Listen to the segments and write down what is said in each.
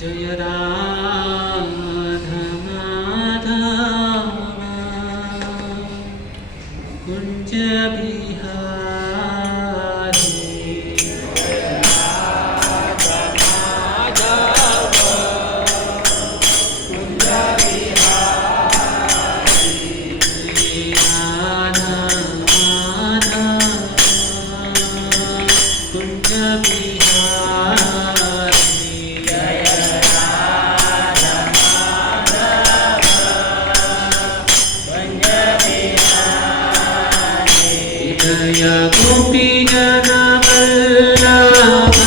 जय राधा माधव कुंज बिहारी गोपी जन वल्लभा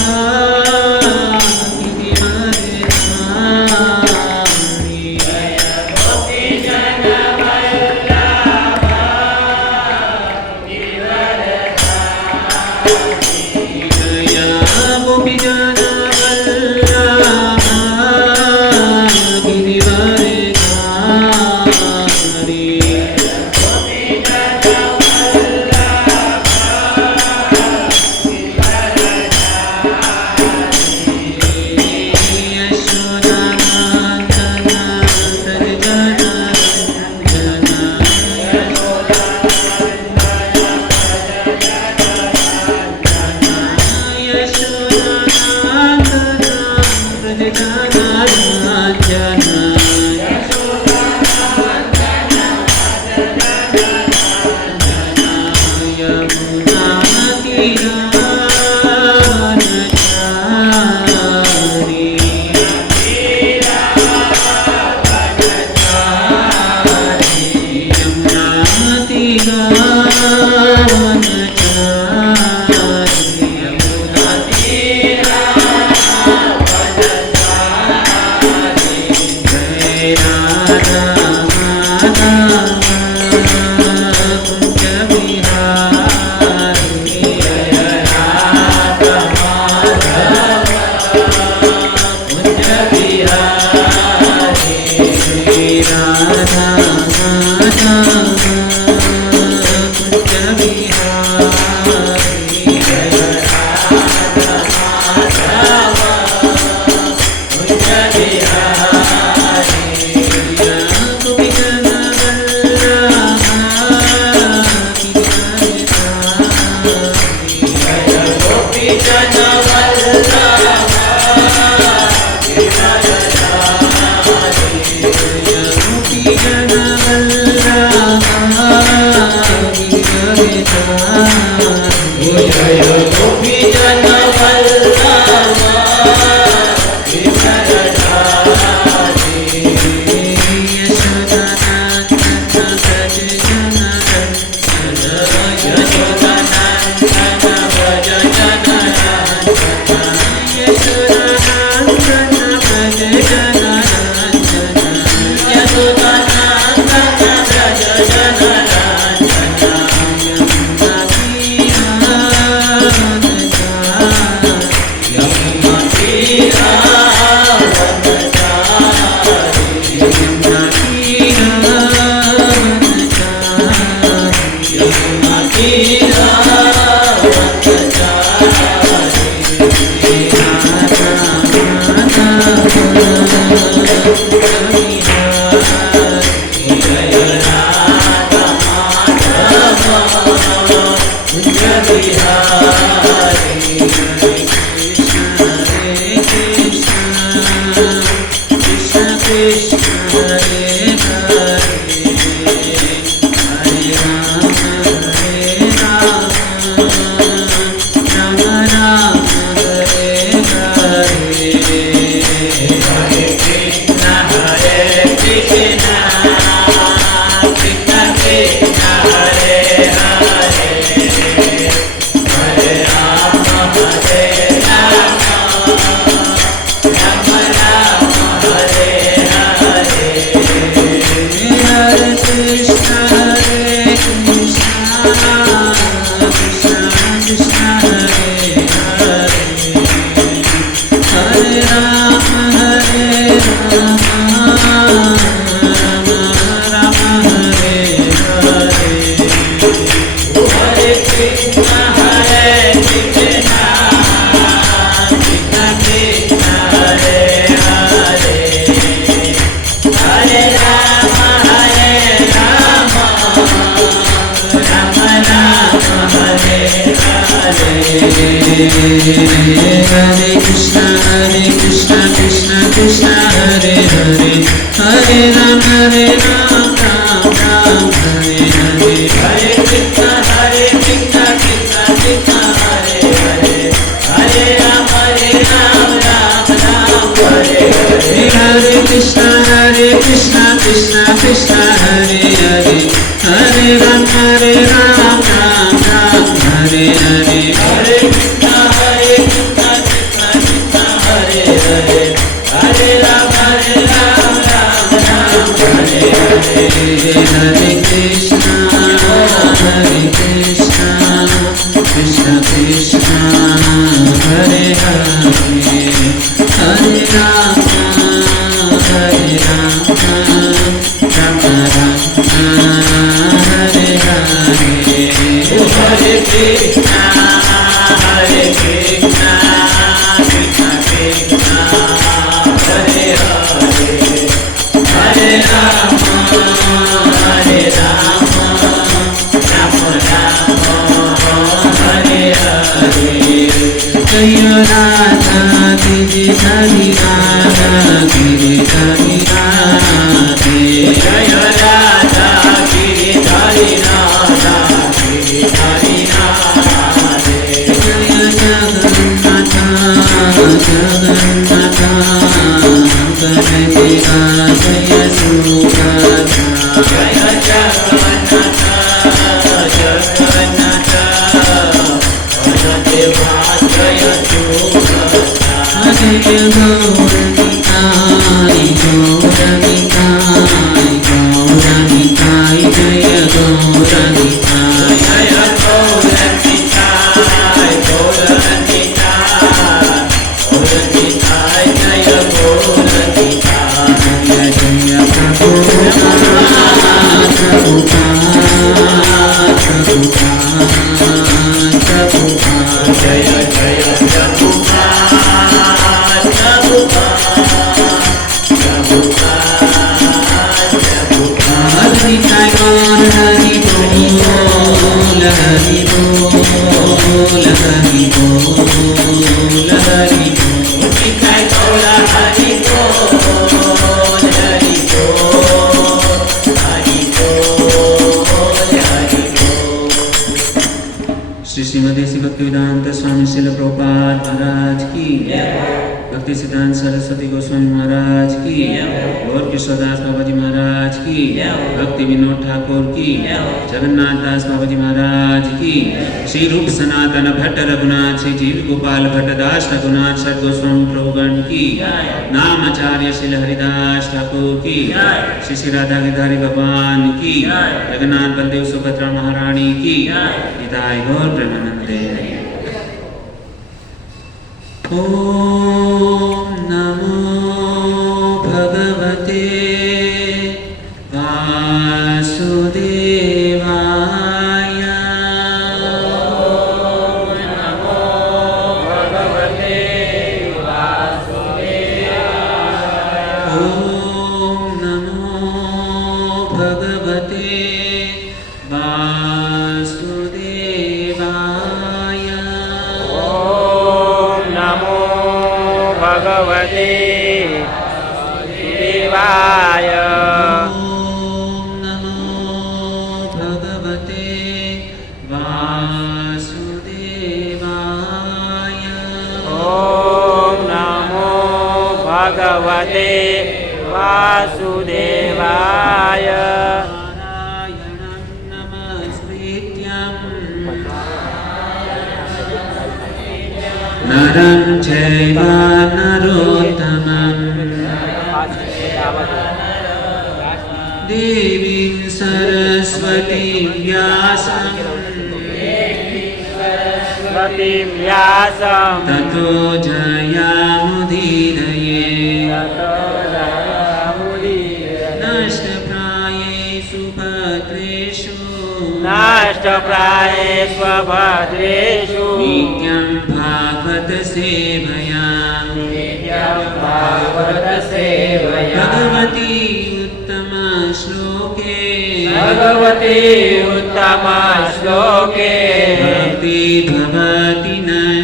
गिरिवरधारी जय गोपी जन वल्लभा गिरिवरधारी जय गोपी जन वल्लभा Girivardhari Hare Krishna Hare Krishna Krishna Krishna Hare Hare Hare Ram Ram Ram Hare Hare Hare Krishna Krishna Krishna Hare Hare Hare Ram Ram Hare Hare Hare Krishna Krishna Krishna Hare Hare Hare Ram Ram Hare Hare Hare Krishna Krishna Krishna Hare Hare Hare Ram Ram Hare Hare Hare Krishna Krishna Krishna Hare Hare Hare Ram Ram Rama Rama Hare Hare Hare Krishna Krishna Krishna Hare Hare Hare Rama Rama Rama Hare Hare Jaya Radha Giri Hari Radha Giri Hari Radhe Jaya Radha Giri Hari Radha Giri Hari Radhe Jaya Jagannatha Jagannatha Ganadeva Jaya Subhadra Jaya Jagannatha Jagannatha Ganadeva Jaya Subhadra Jaya Gauranitai Gauranitai Gauranitai Jaya Gauranitai Jaya Gauranitai Gauranitai Gauranitai Jaya Gauranitai Jaya Jaya Prabhupada Prabhupada Jaya Jaya Prabhupada Hari Gaur Hari Bol Hari Bol Hari Bol Hari Bol Hari Gaur Hari Bol Hari Bol Hari Bol Hari Bol Shri Srimati Bhaktivedanta Swami Srila Prabhupada Maharaj ki Bhakti Siddhanta Saraswati Goswami Maharaj ki Gaur Kishodas Babaji Maharaj ki Bhakti Vinod Thakur ki Jagannath Das Babaji Maharaj ki Shri Rup Sanatana Bhatta Raghunath Shri Jeev Gopal Bhatta Das Raghunath Shad Goswami Prabhugan ki Namacharya Shri Haridas Thakur ki Shri Shri Radha Gidhari Bhavan ki Jagannath Baldev Subhadra Maharani ki Nitai Gaur Premanande Om Namo Bhagavate Vasudevaya Om Namo Bhagavate Vasudevaya Om Namo Bhagavate Vasudevaya Om Namo Bhagavate Vasudevaya Om Namo Bhagavate Vasudevaya Om Namo Bhagavate Vasudevaya Narayanam Namaskrityam Naram Chaiva Narottamam Devim Saraswatim Vyasam Tato Jayamudiraye Nashtaprayesu Bhadreshu Nashtaprayesu Bhadreshu Nityam Bhagavata Sevaya Nityam Bhagavata Sevaya Bhagavati Uttama Shloke Bhagavati Uttama Shloke Bhakti Bhavati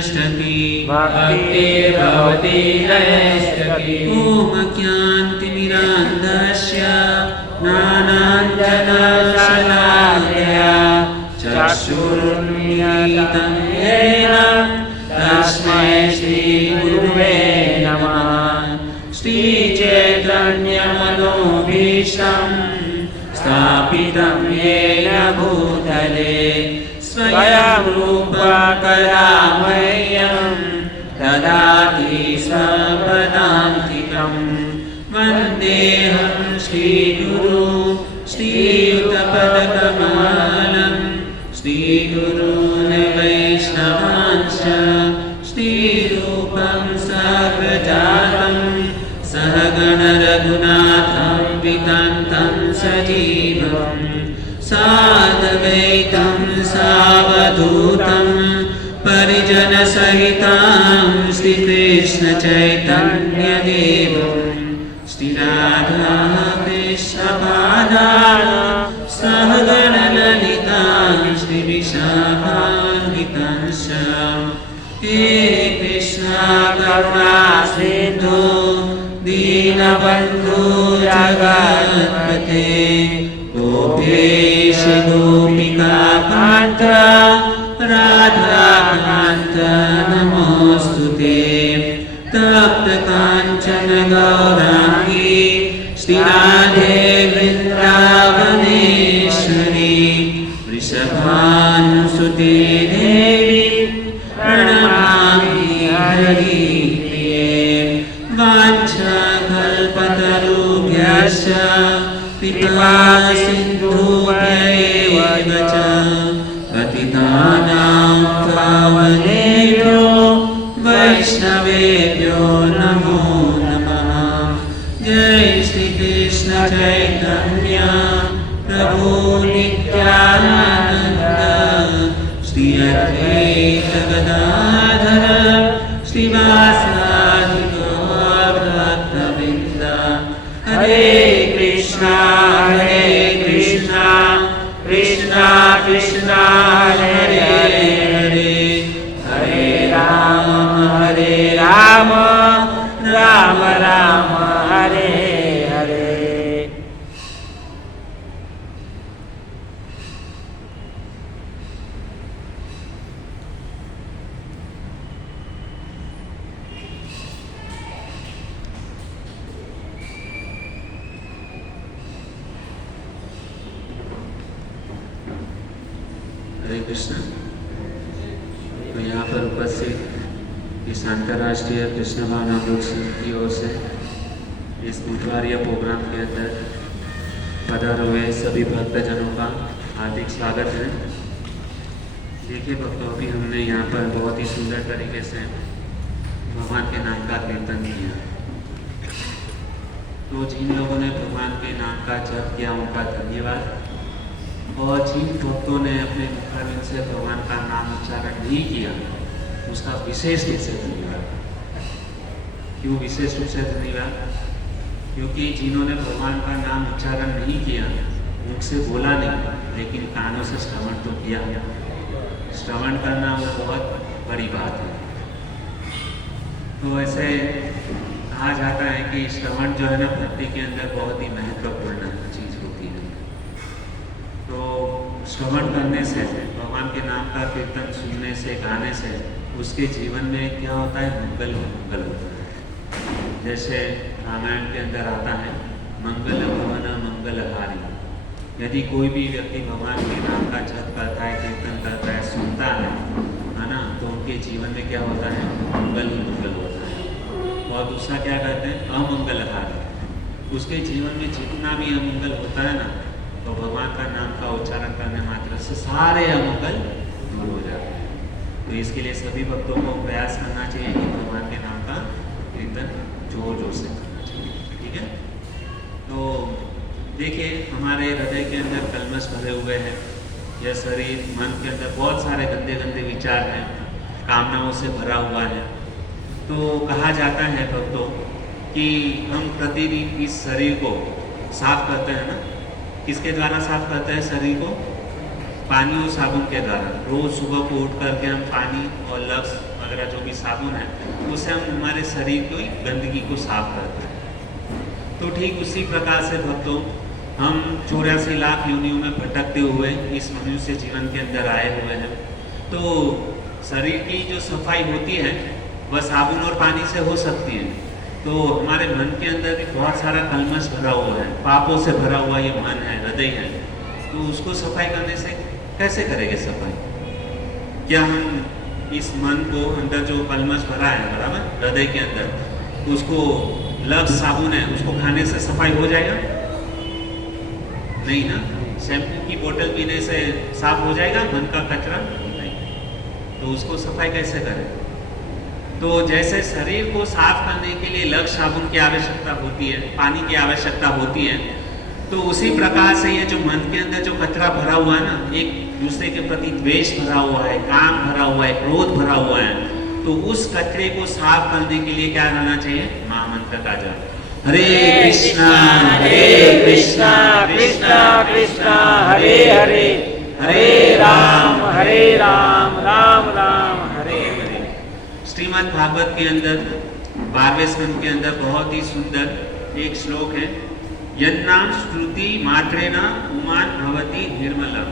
नष्टति भक्तिर्भवति नैष्ठकी ॐ अज्ञानतिमिरान्धस्य ज्ञानाञ्जनशलाकया चक्षुरुन्मीलितं येन तस्मै श्रीगुरुवे नमः श्रीचैतन्यमनोभीष्टं स्थापितं येन भूतले स्वयं रूपा कदा मह्यं ददाति स्वपदान्तिकं वन्देऽहं श्रीगुरु श्रीयुतपदकमलं श्रीगुरून् वैष्णवांश्च श्रीरूपं साग्रजातं सहगण रघुनाथं वितन्तं सजीवम् साद्वैतं सावधूतं परिजनसहितं श्रीकृष्णचैतन्यदेवं श्रीराधा कृष्णपादान् सहगणललिता श्रीविशाखान्वितंश्च हे कृष्णा करुणा सिन्धु दीनबन्धु जगत्पते गोपेश गोपिकान्त राधाकान्त नमोऽस्तुते तप्तकाञ्चन गौराङ्गी श्रीराधे वृन्दावनेश्वरी वृषभानुसुते देवी प्रणमामि हरिप्रिये वाञ्छाकल्पतरुभ्यश्च कृपा सिन्धुभ्यैव च पतितानां पावनेभ्यो वैष्णवेभ्यो नमो नमः जय श्री कृष्ण चैतन्य प्रभु नित्यानंद श्री अद्वैत गदाधर श्रीवासादि गौर भक्तवृंद हरे कृष्णा कृष्णा कृष्णा हरे हरे हरे राम राम राम हरे हरे। हरे कृष्ण। तो यहाँ पर उपस्थित इस अंतर्राष्ट्रीय कृष्ण भावना ग्रुप की ओर से इस बुधवारीय प्रोग्राम के अंदर पधारे हुए सभी भक्तजनों का हार्दिक स्वागत है। देखिए भक्तों, अभी हमने यहाँ पर बहुत ही सुंदर तरीके से भगवान के नाम का कीर्तन किया। तो जिन लोगों ने भगवान के नाम का जप किया उनका धन्यवाद, और जिन भक्तों ने अपने मुखारविंद से भगवान का नाम उच्चारण नहीं किया उसका विशेष रूप से धन्यवाद। क्यों विशेष रूप से धन्यवाद? क्योंकि जिन्होंने भगवान का नाम उच्चारण नहीं किया उनसे बोला नहीं, लेकिन कानों से श्रवण तो किया। श्रवण करना वो बहुत बड़ी बात है। तो ऐसे कहा जाता है कि श्रवण जो है ना, भक्ति के अंदर बहुत ही महत्वपूर्ण चीज़ होती है। तो श्रवण करने से, भगवान के नाम का कीर्तन सुनने से, गाने से उसके जीवन में क्या होता है? मंगल होता है। जैसे रामायण के अंदर आता है, मंगल भवन मंगलहारी। यदि कोई भी व्यक्ति भगवान के नाम का जप करता है, कीर्तन करता है, सुनता है ना, तो उनके जीवन में क्या होता है? मंगल ही मंगल होता है। और दूसरा क्या कहते हैं? अमंगलहारी। उसके जीवन में जितना भी अमंगल होता है ना, तो भगवान का नाम का उच्चारण करने मात्र से सारे अमंगल दूर हो जाते हैं। तो इसके लिए सभी भक्तों को प्रयास करना चाहिए कि भगवान के नाम का कीर्तन जोर जोर से करना चाहिए। ठीक है? तो देखिए, हमारे हृदय के अंदर कलमश भरे हुए हैं। यह शरीर, मन के अंदर बहुत सारे गंदे गंदे विचार हैं, कामनाओं से भरा हुआ है। तो कहा जाता है भक्तों कि हम प्रतिदिन इस शरीर को साफ करते हैं ना। किसके द्वारा साफ करते हैं शरीर को? पानी और साबुन के द्वारा। रोज सुबह को उठ करके हम पानी और लक्स और वगैरह जो भी साबुन है उससे हम हमारे शरीर की गंदगी को साफ करते हैं। तो ठीक उसी प्रकार से भक्तों, हम 84 लाख योनियों में भटकते हुए इस मनुष्य जीवन के अंदर आए हुए हैं। तो शरीर की जो सफाई होती है वह साबुन और पानी से हो सकती है। तो हमारे मन के अंदर भी बहुत सारा कलमश भरा हुआ है, पापों से भरा हुआ ये मन है, हृदय है। तो उसको सफाई करने से कैसे करेंगे सफाई? क्या हम इस मन को अंदर जो कलमश भरा है, बराबर हृदय के अंदर, उसको लक्स साबुन है उसको खाने से सफाई हो जाएगा? नहीं ना। शैम्पू की बोतल पीने से साफ हो जाएगा मन का कचरा? नहीं। तो उसको सफाई कैसे करें? तो जैसे शरीर को साफ करने के लिए लक्स साबुन की आवश्यकता होती है, पानी की आवश्यकता होती है, तो उसी प्रकार से ये जो मन के अंदर जो कचरा भरा हुआ है ना, एक दूसरे के प्रति द्वेष भरा हुआ है, काम भरा हुआ है, क्रोध भरा हुआ है, तो उस कचरे को साफ करने के लिए क्या करना चाहिए? महामंत्र का जाप। हरे कृष्णा कृष्णा कृष्णा हरे हरे, हरे राम राम राम हरे हरे। श्रीमद् भागवत के अंदर 12वें स्कंद के अंदर बहुत ही सुंदर एक श्लोक है, यन्नाम श्रुति मात्रेना उमान भवति निर्मला।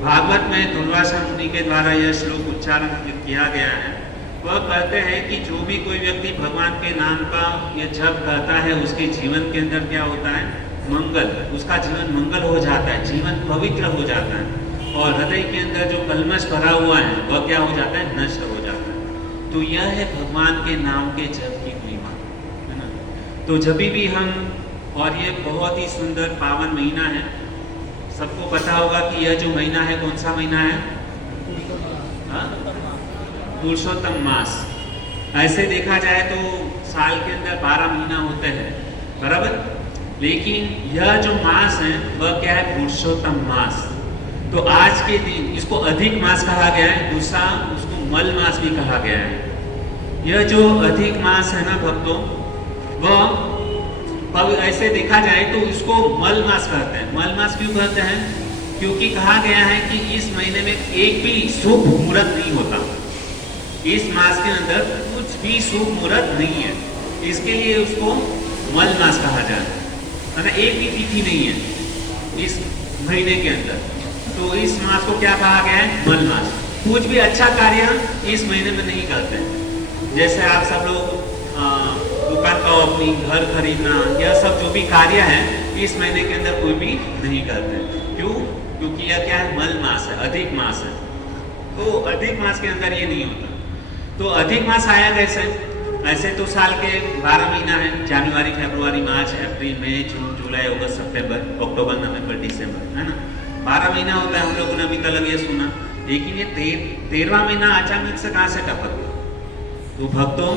भागवत में दुर्वासा मुनि के द्वारा यह श्लोक उच्चारण किया गया है। वह कहते हैं कि जो भी कोई व्यक्ति भगवान के नाम का यह जप करता है उसके जीवन के अंदर क्या होता है? मंगल, उसका जीवन मंगल हो जाता है, जीवन पवित्र हो जाता है, और हृदय के अंदर जो कलमश भरा हुआ है वह क्या हो जाता है? नष्ट हो जाता है। तो यह है भगवान के नाम के जप की महिमा, है ना। तो जब भी हम, और ये बहुत ही सुंदर पावन महीना है, सबको पता होगा कि यह जो महीना है कौन सा महीना है? पुरुषोत्तम मास। ऐसे देखा जाए तो साल के अंदर 12 महीना होते हैं, बराबर, लेकिन यह जो मास है वह क्या है? पुरुषोत्तम मास। तो आज के दिन इसको अधिक मास कहा गया है, दूसरा उसको मल मास भी कहा गया है। यह जो अधिक मास है ना भक्तों, वह ऐसे देखा जाए तो इसको मल मास कहते हैं। मल मास क्यों कहते हैं? क्योंकि कहा गया है कि इस महीने में एक भी शुभ मुहूर्त नहीं होता। इस मास के अंदर कुछ भी शुभ मुहूर्त नहीं है, इसके लिए उसको मल मास कहा जाता है ना। एक भी तिथि नहीं है इस महीने के अंदर, तो इस मास को क्या कहा गया है? मल मास। कुछ भी अच्छा कार्य इस महीने में नहीं करते। जैसे आप सब लोग दुकान का अपनी घर खरीदना, यह सब जो भी कार्य है इस महीने के अंदर कोई भी नहीं करते। क्यों? क्योंकि यह क्या है? मल मास है, अधिक मास है। तो अधिक मास के अंदर ये नहीं होता। तो अधिक मास आया कैसे? ऐसे तो साल के 12 महीना है, जनवरी, फरवरी, मार्च, अप्रैल, मई, जून, जुलाई, अगस्त, सितंबर, अक्टूबर, नवंबर, दिसंबर, है ना। 12 महीना होता है। हम लोगों ने अभी तक ये सुना, लेकिन ये 13वां महीना अचानक से कहाँ से टपक गया? तो भक्तों,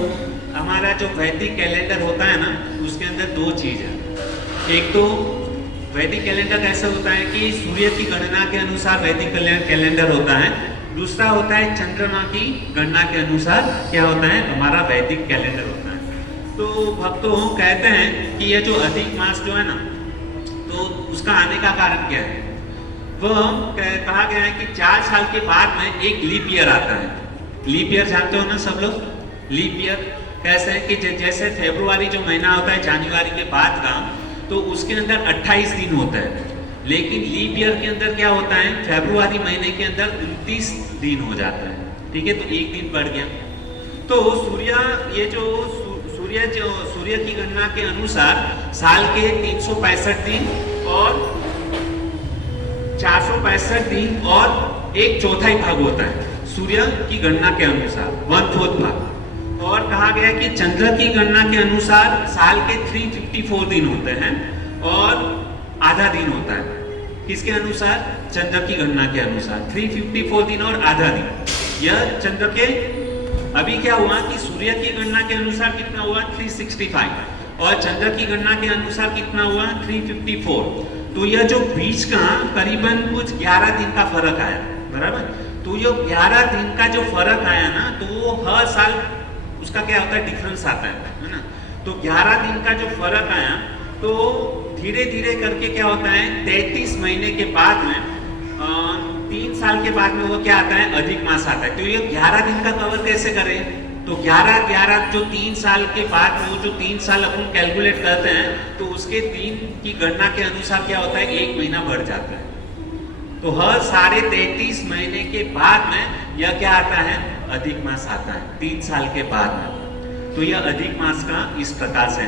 हमारा जो वैदिक कैलेंडर होता है ना, उसके अंदर दो चीज है। एक तो वैदिक कैलेंडर कैसे होता है कि सूर्य की गणना के अनुसार वैदिक कैलेंडर होता है। दूसरा होता है चंद्रमा की गणना के अनुसार क्या होता है? हमारा वैदिक कैलेंडर होता है। तो भक्तों कहते हैं कि यह जो अधिक मास जो है ना, तो उसका आने का कारण क्या है? वह कहा गया है कि 4 साल के बाद में एक लीप ईयर आता है। लीप ईयर जानते हो ना सब लोग? लीप ईयर कैसे है कि जैसे फरवरी जो महीना होता है जनवरी के बाद का, तो उसके अंदर 28 दिन होता है, लेकिन लीप ईयर के अंदर क्या होता है? फरवरी महीने के अंदर 29 दिन हो जाता है। ठीक है, तो एक दिन बढ़ गया। तो सूर्य की गणना के अनुसार साल के 365 दिन और 465 दिन और एक चौथाई भाग होता है सूर्य की गणना के अनुसार, 1/4 भाग। और कहा गया कि चंद्र की गणना के अनुसार साल के 354 दिन होते हैं और आधा दिन होता है। किसके अनुसार? चंद्र की गणना के अनुसार 354 दिन और आधा दिन। यह चंद्र के, अभी क्या हुआ कि सूर्य की गणना के अनुसार कितना हुआ? 365, और चंद्र की गणना के अनुसार कितना हुआ? 354। तो यह जो बीच का करीबन कुछ 11 दिन का फर्क आया, बराबर। तो ये 11 दिन का जो फर्क आया ना, तो वो हर साल उसका क्या होता है? डिफरेंस आता है ना। तो 11 दिन का जो फर्क आया, तो धीरे धीरे करके क्या होता है? 33 महीने के बाद में 3 साल के बाद में वो क्या आता है, अधिक मास आता है। तो ये 11 दिन का कवर कैसे करें? तो 11 जो 3 साल के बाद में वो जो 3 साल अपन कैलकुलेट करते हैं, तो उसके 3 की गणना के अनुसार क्या होता है, 1 महीना बढ़ जाता है। तो हर 33.5 महीने के बाद में यह क्या आता है, अधिक मास आता है 3 साल के बाद में। तो यह अधिक मास का इस प्रकार से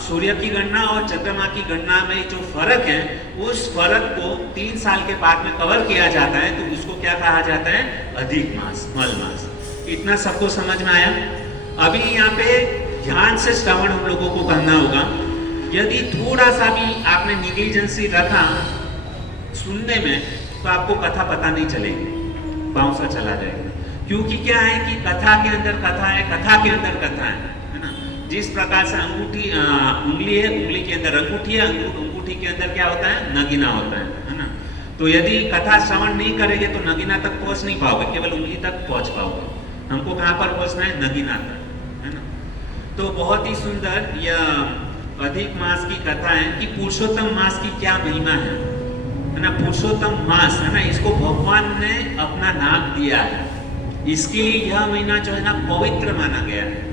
सूर्य की गणना और चंद्रमा की गणना में जो फर्क है, उस फर्क को 3 साल के बाद में कवर किया जाता है, तो उसको क्या कहा जाता है, अधिक मास, मल मास। इतना सबको समझ में आया? अभी यहाँ पे ध्यान से श्रवण हम लोगों को करना होगा। यदि थोड़ा सा भी आपने निग्लिजेंसी रखा सुनने में, तो आपको कथा पता नहीं चलेगी, बाउंसा चला जाएगा। क्योंकि क्या है कि कथा के अंदर कथा है, कथा के अंदर कथा है ना। जिस प्रकार से उंगली है, उंगली के अंदर अंगूठी है, अंगूठी के अंदर क्या होता है, नगीना होता है ना। तो यदि कथा श्रवण नहीं करेंगे तो नगीना तक पहुंच नहीं पाओगे, केवल उंगली तक पहुंच पाओगे। हमको कहाँ पर पहुंचना है, नगीना तक, है ना। तो बहुत ही सुंदर यह अधिक मास की कथा है कि पुरुषोत्तम मास की क्या महिमा है ना। पुरुषोत्तम मास है ना, इसको भगवान ने अपना नाम दिया है। इसके लिए यह महीना जो है ना पवित्र माना गया है।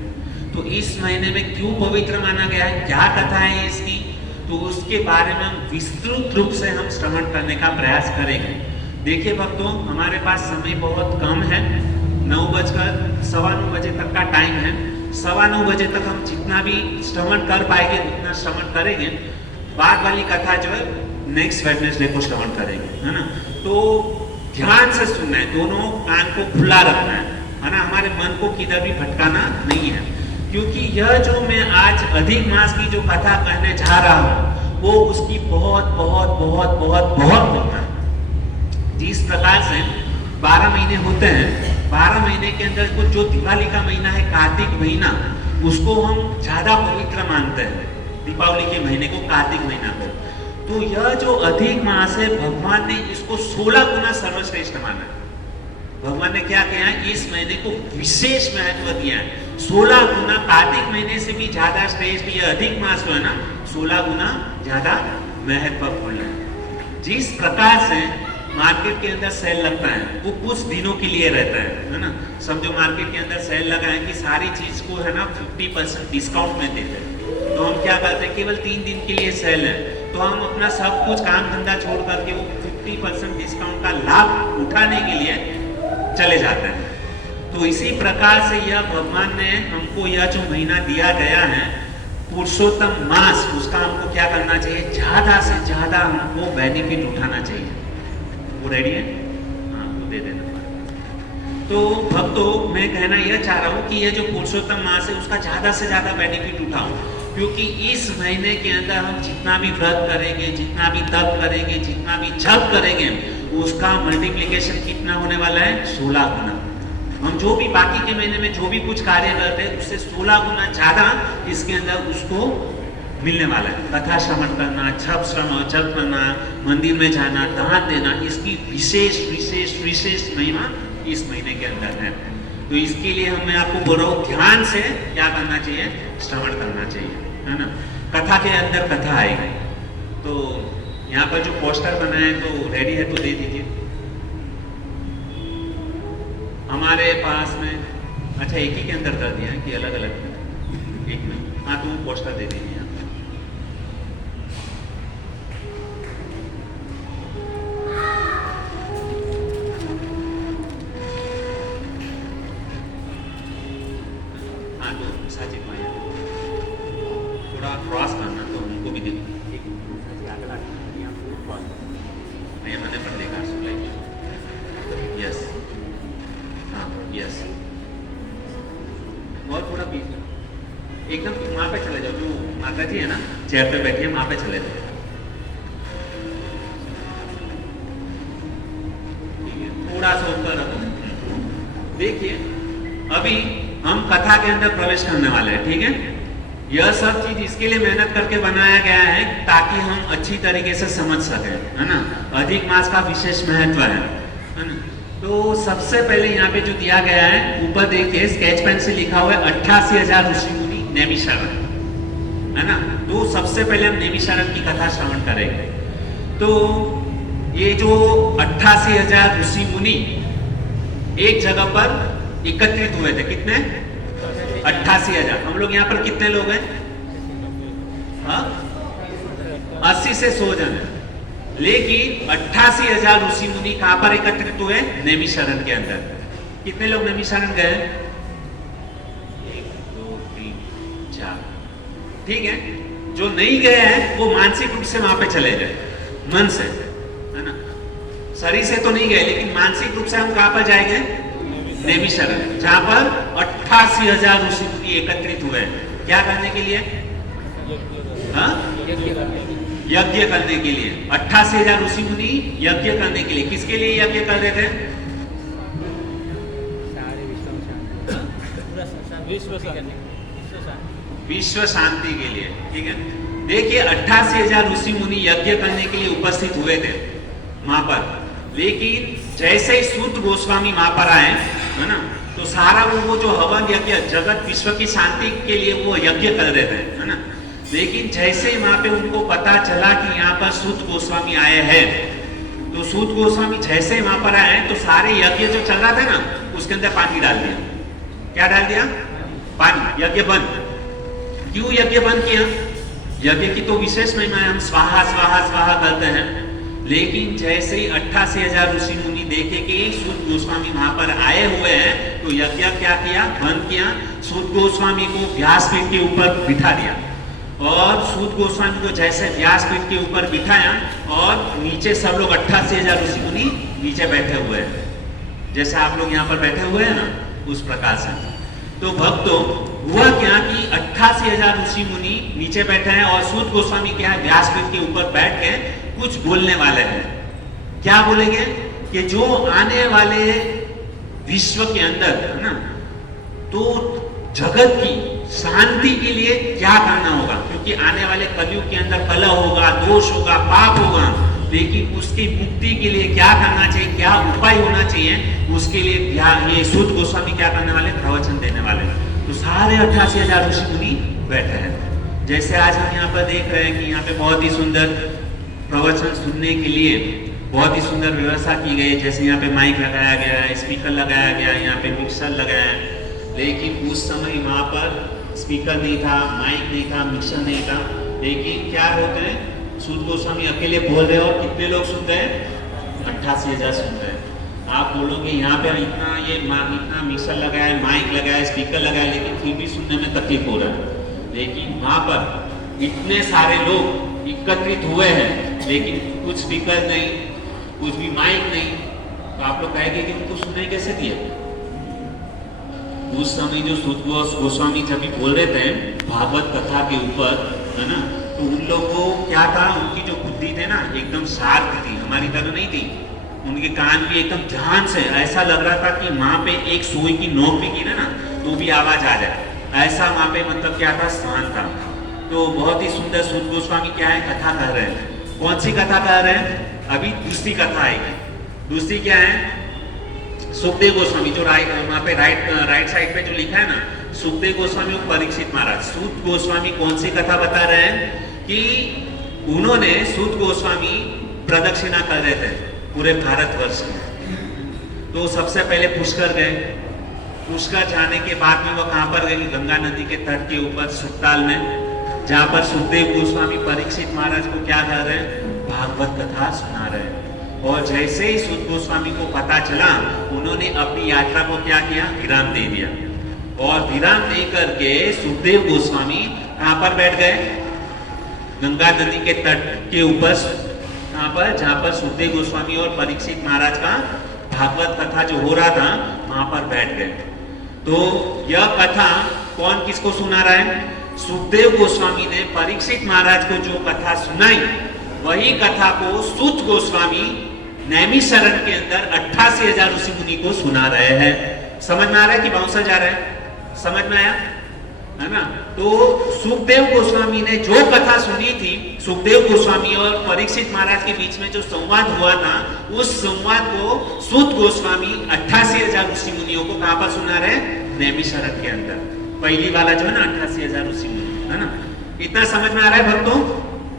तो इस महीने में क्यों पवित्र माना गया है, क्या कथा है इसकी, तो उसके बारे में हम विस्तृत रूप से हम श्रवण करने का प्रयास करेंगे। देखिए भक्तों, हमारे पास समय बहुत कम है, 9:15 बजे तक का टाइम है। 9:15 बजे तक हम जितना भी श्रवण कर पाएंगे उतना श्रवण करेंगे। बाद वाली कथा जो है नेक्स्ट वेडनेसडे को श्रवण करेंगे, है ना। तो ध्यान से सुनना है, दोनों कान को खुला रखना है ना। हमारे मन को किधर भी भटकाना नहीं है, क्योंकि यह जो मैं आज अधिक मास की जो कथा कहने जा रहा हूँ, वो उसकी बहुत बहुत बहुत बहुत बहुत होता है। जिस प्रकार से 12 महीने होते हैं, 12 महीने के अंदर कुछ जो दिवाली का महीना है, कार्तिक महीना, उसको हम ज्यादा पवित्र मानते हैं, दीपावली के महीने को, कार्तिक महीना को। तो यह जो अधिक मास है, भगवान ने इसको 16 गुना सर्वश्रेष्ठ माना। भगवान ने क्या किया है, इस महीने को विशेष महत्व दिया है। 16 गुना कार्तिक महीने से भी ज्यादा श्रेष्ठ यह अधिक मास जो है ना, 16 गुना ज्यादा महत्वपूर्ण है। जिस प्रकार से मार्केट के अंदर सेल लगता है, वो कुछ दिनों के लिए रहता है ना। समझो मार्केट के अंदर सेल लगा है कि सारी चीज को है ना 50% डिस्काउंट में देते हैं। तो हम क्या करते हैं, केवल 3 दिन के लिए सेल है, तो हम अपना सब कुछ काम धंधा छोड़ करके वो 50% डिस्काउंट का लाभ उठाने के लिए चले जाते हैं। तो इसी प्रकार से यह भगवान ने हमको यह जो महीना दिया गया है, पुरुषोत्तम मास, उसका हमको क्या करना चाहिए, ज्यादा से ज्यादा हमको बेनिफिट उठाना चाहिए। वो रेडी है? हाँ, वो दे देना। तो भक्तों, मैं कहना यह चाह रहा हूँ कि यह जो पुरुषोत्तम मास है, उसका ज्यादा से ज्यादा बेनिफिट उठाओ, क्योंकि इस महीने के अंदर हम जितना भी व्रत करेंगे, जितना भी तप करेंगे, जितना भी जप करेंगे, उसका मल्टीप्लिकेशन कितना होने वाला है, 16 गुना। हम जो भी बाकी के महीने में जो भी कुछ कार्य करते हैं, उससे 16 गुना ज्यादा इसके अंदर उसको मिलने वाला है। कथा श्रवण करना, जप करना, मंदिर में जाना, दान देना, इसकी विशेष विशेष विशेष महिमा इस महीने के अंदर है। तो इसके लिए हमें आपको बोल रहा हूँ, ध्यान से क्या करना चाहिए, श्रवण करना चाहिए, है ना। कथा के अंदर कथा आएगी। तो यहाँ पर जो पोस्टर बना है तो रेडी है तो दे दीजिए हमारे पास में। अच्छा, एक ही के अंदर कर दिया है कि अलग अलग? एक में, हाँ, तो पोस्टर दे दीजिए। हाँ, तो साजिद भाई थोड़ा क्रॉस करना, तो उनको भी देखो। मैंने पर देखा यस, हाँ यस, और थोड़ा बीच एकदम वहाँ पे चले जाओ, जो माता जी है ना चेयर पे बैठी है, वहाँ पे चले जाओ। थोड़ा सा ऊपर देखिए, अभी हम कथा के अंदर प्रवेश करने वाले हैं, ठीक है। यह सब चीज इसके लिए मेहनत करके बनाया गया है ताकि हम अच्छी तरीके से समझ सके, है ना। अधिक मास का विशेष महत्व है ना। तो सबसे पहले यहाँ पे जो दिया गया है, ऊपर देखिए स्केच पेन से लिखा हुआ है 88,000 ऋषि मुनि नैमिषारण्य, है ना। तो सबसे पहले हम नैमिषारण्य की कथा श्रवण करेंगे। तो ये जो 88,000 ऋषि मुनि एक जगह पर एकत्रित हुए थे। कितने? 88,000। हम लोग यहाँ पर कितने लोग हैं? हाँ, 80 से 100 जन है। लेकिन 88,000 ऋषि मुनि कहां पर एकत्रित हुए? नैमिषारण्य के अंदर। कितने लोग नैमिषारण्य गए? 1 2 3 4। ठीक है, जो नहीं गए हैं वो मानसिक रूप से वहां पे चले गए, मन से, है ना। शरीर से तो नहीं गए, लेकिन मानसिक रूप से हम कहां पर जाएंगे? नैमिषारण्य, जहां पर 88,000 ऋषि मुनि एकत्रित हुए हैं। क्या करने के लिए? हाँ, यज्ञ करने के लिए। 88,000 ऋषि मुनि यज्ञ करने के लिए। किसके लिए यज्ञ कर रहे थे? विश्व शांति के लिए। ठीक है, देखिए 88,000 ऋषि मुनि यज्ञ करने के लिए उपस्थित हुए थे वहां पर। लेकिन जैसे ही सूत गोस्वामी वहां पर आए, है ना, तो सारा वो जो हवन यज्ञ, जगत विश्व की शांति के लिए वो यज्ञ कर रहे थे, है ना। लेकिन जैसे ही वहां पे उनको पता चला कि यहाँ पर सूत गोस्वामी आए हैं, तो सूत गोस्वामी जैसे ही वहां पर आए तो सारे यज्ञ जो चल रहा था ना, उसके अंदर पानी डाल दिया। क्या डाल दिया? पानी। यज्ञ बंद। क्यों यज्ञ बंद किया? यज्ञ की तो विशेष महिमा है, हम स्वाहा स्वाहा स्वाहा करते हैं। लेकिन जैसे ही 88,000 ऋषि मुनि देखे कि सूत गोस्वामी वहां पर आए हुए हैं, तो यज्ञ क्या किया? बंद किया। सूत गोस्वामी को व्यासपीठ के ऊपर बिठा दिया, और सूत गोस्वामी को जैसे व्यासपीठ के ऊपर बिठाया, और नीचे सब लोग 88,000 ऋषि मुनि नीचे बैठे हुए हैं, जैसे आप लोग यहाँ पर बैठे हुए हैं ना, उस प्रकार से। तो भक्तों, हुआ क्या कि 88,000 ऋषि मुनि नीचे बैठे हैं, और सूत गोस्वामी क्या है? व्यासपीठ के ऊपर बैठ के कुछ बोलने वाले हैं। क्या बोलेंगे? कि जो आने वाले विश्व के अंदर, है ना, तो जगत की शांति के लिए क्या करना होगा, क्योंकि आने वाले कलयुग के अंदर कलह होगा, दोष होगा, पाप होगा। लेकिन उसकी मुक्ति के लिए क्या करना चाहिए, क्या उपाय होना चाहिए, उसके लिए ये सूत गोस्वामी क्या करने वाले? प्रवचन देने वाले। तो सारे 88,000 ऋषि मुनि बैठे हैं। जैसे आज हम यहाँ पर देख रहे हैं कि यहाँ पे बहुत ही सुंदर प्रवचन सुनने के लिए बहुत ही सुंदर व्यवस्था की गई है। जैसे यहाँ पे माइक लगाया गया है, स्पीकर लगाया गया है, यहाँ पे मिक्सर लगाया है। लेकिन उस समय वहाँ पर स्पीकर नहीं था, माइक नहीं था, मिक्सर नहीं था। लेकिन क्या होते हैं? सूत गोस्वामी अकेले बोल रहे हो, कितने लोग सुन रहे हैं? 88,000 सुन रहे हैं। आप बोलोगे यहाँ पे इतना मिक्सर लगाया है, माइक लगाया है, स्पीकर लगाया है, लेकिन फिर भी सुनने में तकलीफ हो रहा है। लेकिन वहाँ पर इतने सारे लोग एकत्रित हुए हैं, लेकिन कुछ स्पीकर नहीं, कुछ भी माइक नहीं, तो आप लोग कहेंगे कि उनको सुनाई कैसे दिया? उस समय जो सूत गोस्वामी जब भी बोल रहे थे भागवत कथा के ऊपर, है ना, तो उन लोगों को क्या था? उनकी जो बुद्धि थी ना, एकदम शार्प थी, हमारी तरह नहीं थी। उनके कान भी एकदम ध्यान से, ऐसा लग रहा था कि वहां पे एक सुई की नोक भी गिरे ना, तो भी आवाज आ जाए, ऐसा वहां पे मतलब क्या था? स्थान था। तो बहुत ही सुंदर सूत गोस्वामी क्या है? कथा कर रहे हैं। कौन सी कथा कर रहे हैं? अभी दूसरी कथा आएगी। दूसरी क्या है? सुखदेव गोस्वामी, जो वहां पे राइट साइड पे जो लिखा है ना, सुखदेव गोस्वामी और परीक्षित महाराज। सूत गोस्वामी कौन सी कथा बता रहे हैं? कि उन्होंने, सूत गोस्वामी प्रदक्षिणा कर रहे थे पूरे भारतवर्ष में। तो सबसे पहले पुष्कर गए। पुष्कर जाने के बाद में वो कहां पर गए? गंगा नदी के तट के ऊपर सुखताल में, जहां पर सुखदेव गोस्वामी परीक्षित महाराज को क्या कर रहे हैं? भागवत कथा सुना रहे हैं। और जैसे ही सूत गोस्वामी को पता चला, उन्होंने अपनी यात्रा को क्या किया? विराम दे दिया। और विराम दे करके सुखदेव गोस्वामी कहां पर बैठ गए? गंगा नदी के तट के ऊपर, कहां पर? जहां पर सुखदेव गोस्वामी और परीक्षित महाराज का भागवत कथा जो हो रहा था, वहां पर बैठ गए। तो यह कथा कौन किसको सुना रहा है? सुखदेव गोस्वामी ने परीक्षित महाराज को जो कथा सुनाई, वही कथा को सूत गोस्वामी नैमिषारण्य के अंदर 88,000 ऋषि मुनि को सुना रहे हैं। समझ में आ रहा है कि बाउंसर जा रहा है? समझ में आया, है ना? तो सुखदेव गोस्वामी ने जो कथा सुनी थी, सुखदेव गोस्वामी और परीक्षित महाराज के बीच में जो संवाद हुआ था, उस संवाद को सूत गोस्वामी 88,000 ऋषि मुनियों को कहां पर सुना रहे? नैमिषारण्य के अंदर। पहली वाला जो है ना, 88,000 ऋषि मुनि, है ना? इतना समझ में आ रहा है भक्तों?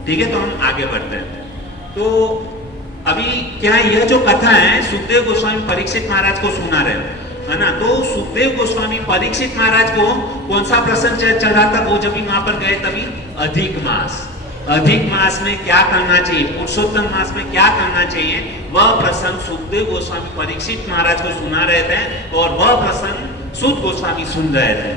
ठीक है, तो हम आगे बढ़ते हैं। तो अभी क्या है, यह जो कथा है सुखदेव गोस्वामी परीक्षित महाराज को सुना रहे है ना। तो सुखदेव गोस्वामी परीक्षित महाराज को कौन सा प्रसंग चढ़ा था, वो जब भी वहां पर गए तभी अधिक मास, अधिक मास में क्या करना चाहिए, पुरुषोत्तम मास में क्या करना चाहिए, वह प्रसंग सुखदेव गोस्वामी परीक्षित महाराज को सुना रहे थे और वह प्रसंग सुत गोस्वामी सुन रहे थे,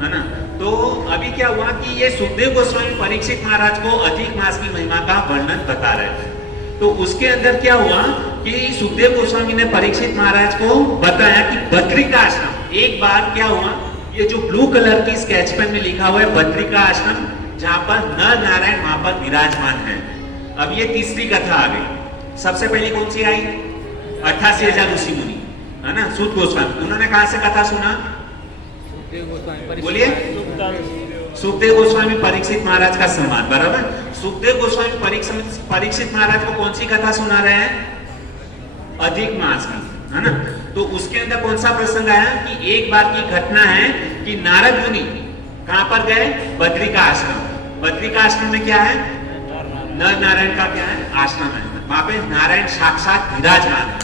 है ना। तो अभी क्या हुआ कि ये सुखदेव गोस्वामी परीक्षित महाराज को अधिक मास की महिमा का वर्णन बता रहे थे। तो उसके अंदर क्या हुआ कि सुखदेव गोस्वामी ने परीक्षित महाराज को बताया कि बद्रिका आश्रम, एक बार क्या हुआ, ये जो ब्लू कलर की स्केच पेन में लिखा हुआ है बद्रिका आश्रम, जहां पर नर नारायण वहां पर विराजमान है। अब ये तीसरी कथा आ गई। सबसे पहले कौन सी आई, 88,000 ऋषि मुनि, है ना, सूत गोस्वामी। उन्होंने कहां से कथा सुना, बोलिए, सुखदेव गोस्वामी परीक्षित महाराज का संवाद, बराबर। सुखदेव गोस्वामी परीक्षित महाराज को कौन सी कथा सुना रहे हैं, अधिक मास की, है ना। तो उसके अंदर कौन सा प्रसंग आया कि एक बार की घटना है कि नारद मुनि कहां पर गए, बद्रिका आश्रम। बद्रिका आश्रम में क्या है, नर नारायण का क्या है, आश्रम है, वहां पे नारायण साक्षात विराजमान है।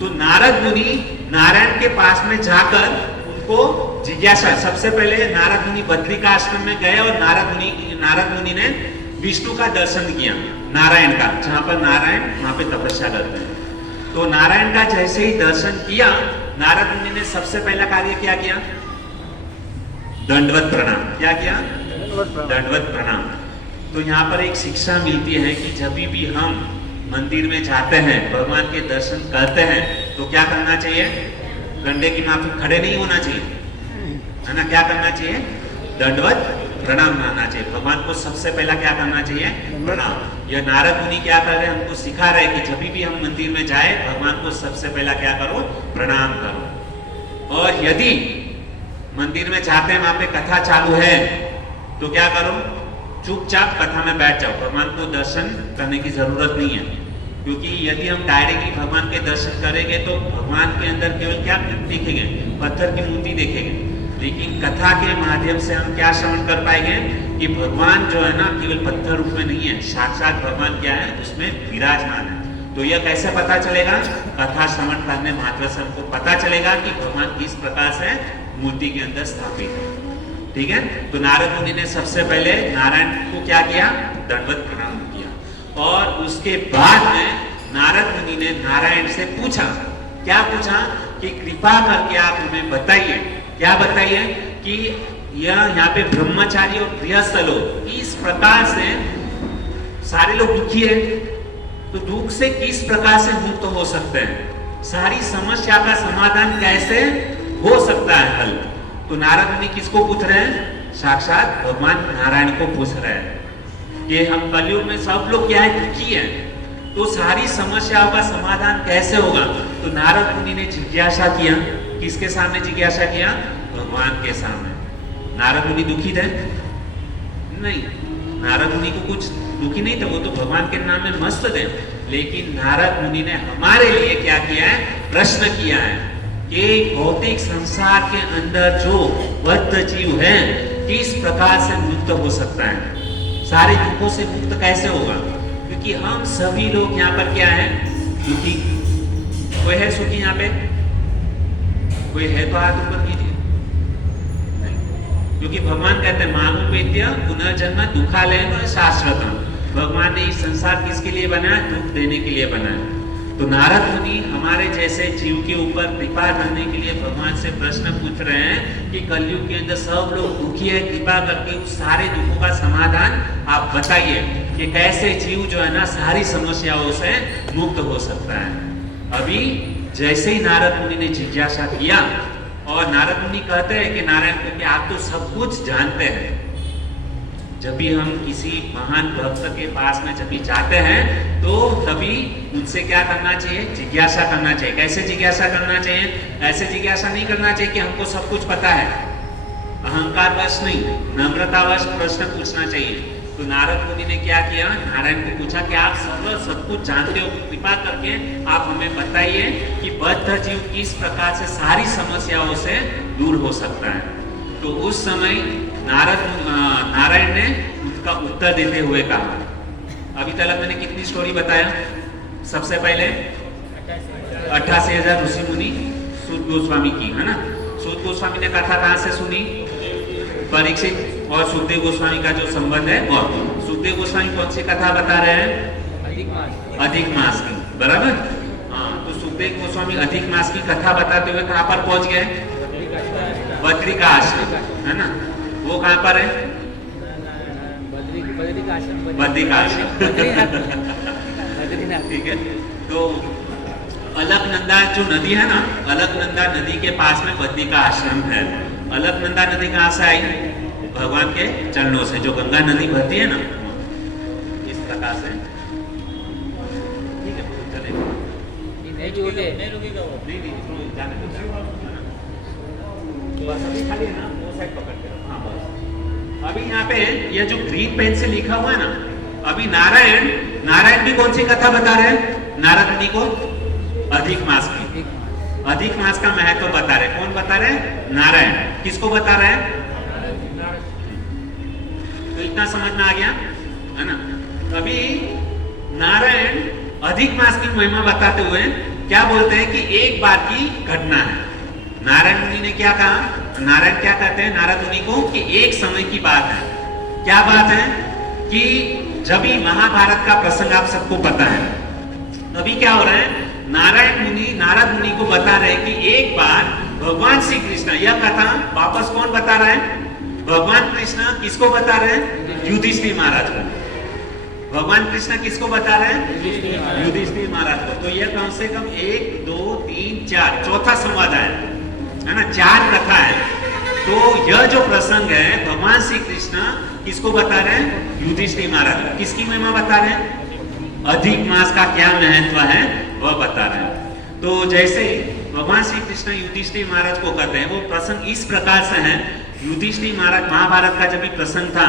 तो नारद मुनि नारायण के पास में जाकर उनको जिज्ञासा, सबसे पहले नारद मुनि बद्रिका आश्रम में गए और नारद मुनि ने विष्णु का दर्शन किया, नारायण का, जहां पर नारायण वहां पे तपस्या करते हैं। तो नारायण का जैसे ही दर्शन किया, नारद मुनि ने सबसे पहला कार्य क्या किया, दंडवत प्रणाम। क्या किया, दंडवत प्रणाम। तो यहाँ पर एक शिक्षा मिलती है कि जब भी हम मंदिर में जाते हैं, भगवान के दर्शन करते हैं, तो क्या करना चाहिए, डंडे की माफी खड़े नहीं होना चाहिए, है ना। क्या करना चाहिए, दंडवत प्रणाम करना चाहिए। भगवान को सबसे पहला क्या करना चाहिए, प्रणाम। यह नारद मुनि क्या कर रहे हैं, हमको सिखा रहे हैं कि जब भी हम मंदिर में जाए, भगवान को सबसे पहला क्या करो, प्रणाम करो। और यदि मंदिर में जाते हैं, वहां पे कथा चालू है, तो क्या करो, चुपचाप कथा में बैठ जाओ, भगवान को दर्शन करने की जरूरत नहीं है। क्योंकि यदि हम डायरेक्टली भगवान के दर्शन करेंगे तो भगवान के अंदर केवल क्या दिखेंगे, पत्थर की मूर्ति देखेंगे। लेकिन कथा के माध्यम से हम क्या श्रवण कर पाएंगे कि भगवान जो है ना, केवल पत्थर रूप में नहीं है, साक्षात भगवान क्या है, उसमें विराजमान है। तो यह कैसे पता चलेगा, कथा श्रवण करने मात्र से हमको पता चलेगा कि भगवान किस प्रकार से मूर्ति के अंदर स्थापित है। ठीक है। तो नारद मुनि ने सबसे पहले नारायण को क्या किया, दंडवत प्रणाम किया। और उसके बाद में नारद मुनि ने नारायण से पूछा, क्या पूछा कि कृपा करके आप हमें बताइए, क्या बताइए कि यह यहाँ पे ब्रह्मचारी और गृहस्थ लोग इस प्रकार से, सारे लोग दुखी है, तो दुख से किस प्रकार से मुक्त हो सकते हैं, सारी समस्या का समाधान कैसे हो सकता है, हल। तो नारद मुनि किसको पूछ रहे हैं, साक्षात भगवान नारायण को पूछ रहे हैं कि हम कलयुग में सब लोग क्या है, दुखी है, तो सारी समस्याओं का समाधान कैसे होगा। तो नारद मुनि ने जिज्ञासा किया, किसके सामने जिज्ञासा किया, भगवान के सामने। नारद मुनि दुखी थे नहीं, नारद मुनि को कुछ दुखी नहीं था, वो तो भगवान के नाम में मस्त थे। लेकिन नारद मुनि ने हमारे लिए क्या किया है, प्रश्न किया है कि भौतिक संसार के अंदर जो बद्ध जीव है, किस प्रकार से मुक्त हो सकता है, सारे दुखों से मुक्त कैसे होगा। क्योंकि हम सभी लोग यहाँ पर क्या है, दुखी। कोई है सुखी यहाँ पे, कोई है तो हाथ ऊपर कीजिए। क्योंकि भगवान कहते हैं मामुपेत्य पुनर्जन्म दुखालयम शाश्वतम। भगवान ने इस संसार किसके लिए बनाया, दुख देने के लिए बनाया। तो नारद मुनि हमारे जैसे जीव के ऊपर कृपा करने के लिए भगवान से प्रश्न पूछ रहे हैं कि कलयुग के अंदर सब लोग दुखी है, कृपा करके उस सारे दुखों का समाधान आप बताइए कि कैसे जीव जो है ना, सारी समस्याओं से मुक्त हो सकता है। अभी जैसे ही नारद मुनि ने जिज्ञासा किया, और नारद मुनि कहते हैं कि नारायण को कि आप तो सब कुछ जानते हैं। जब भी हम किसी महान भक्त के पास में जब भी जाते हैं, तो तभी उनसे क्या करना चाहिए, जिज्ञासा करना चाहिए। कैसे जिज्ञासा करना चाहिए, ऐसे जिज्ञासा नहीं करना चाहिए कि हमको सब कुछ पता है, अहंकारवश नहीं, नम्रतावश प्रश्न पूछना चाहिए। तो नारद मुनि ने क्या किया, नारायण को पूछा कि आप सब कुछ जानते हो, कृपा करके आप हमें बताइए कि बद्ध जीव किस प्रकार से सारी समस्याओं से दूर हो सकता है। तो उस समय नारायण ने उसका उत्तर देते हुए कहा, अभी तक मैंने कितनी स्टोरी बताया, सबसे पहले 88,000 ऋषि मुनि सूत गोस्वामी की, है ना। सूत गोस्वामी ने कथा कहाँ से सुनी? परीक्षित और सुखदेव गोस्वामी का जो संबंध है वो। सुखदेव गोस्वामी कौन सी कथा बता रहे हैं? अधिक मास की, बराबर। हाँ, तो सुखदेव गोस्वामी अधिक मास की कथा बताते हुए कहाँ पर पहुंच गए? बद्रिकाश, है ना। वो कहाँ पर है? बद्रिकाश, ठीक है। तो अलकनंदा जो नदी है ना, अलकनंदा नदी के पास में बद्री का आश्रम है। अलकनंदा नदी कहाँ से आई? भगवान के चरणों से, जो गंगा नदी बहती है ना, इस प्रकार से। ठीक है, चलेगा। नहीं रुकेगा वो, नहीं जाने दो। बस अभी खाली है ना, वो साइड पकड़ के रखो। हाँ बस। अभी यहाँ पे ये जो ग्रीन पेन से लिखा हुआ है ना, अभी नारायण भी कौन सी कथा बता रहे हैं? नारद मुनि को अधिक मास की, अधिक मास का महत्व बता रहे। कौन बता रहे? नारायण। किसको बता रहे हैं? तो इतना समझ में आ गया, है ना। अभी नारायण अधिक मास की महिमा बताते हुए क्या बोलते हैं कि एक बार की घटना है। नारायण मुनि ने क्या कहा? नारायण क्या कहते हैं नारद मुनि को कि एक समय की बात है। क्या बात है? कि जब ही महाभारत का प्रसंग आप सबको पता है, अभी क्या हो रहा है? नारद मुनि को बता रहे कि एक बार भगवान श्री कृष्ण, यह कथा वापस कौन बता रहा है? भगवान कृष्ण किसको बता रहे हैं? युधिष्ठिर महाराज को। भगवान कृष्ण किसको बता रहे हैं? युधिष्ठिर महाराज को। तो यह कम से कम 1 2 3 4 चौथा संवाद है ना, 4 कथा है। तो यह जो प्रसंग है, भगवान श्री कृष्ण किसको बता रहे हैं? युधिष्ठिर महाराज। किसकी महिमा बता रहे हैं? अधिक मास का क्या महत्व है वह बता रहे हैं। तो जैसे भगवान श्री कृष्ण युधिष्ठिर महाराज को कहते हैं, वो प्रसंग इस प्रकार से है। युधिष्ठिर महाराज, महाभारत का जब भी प्रसंग था,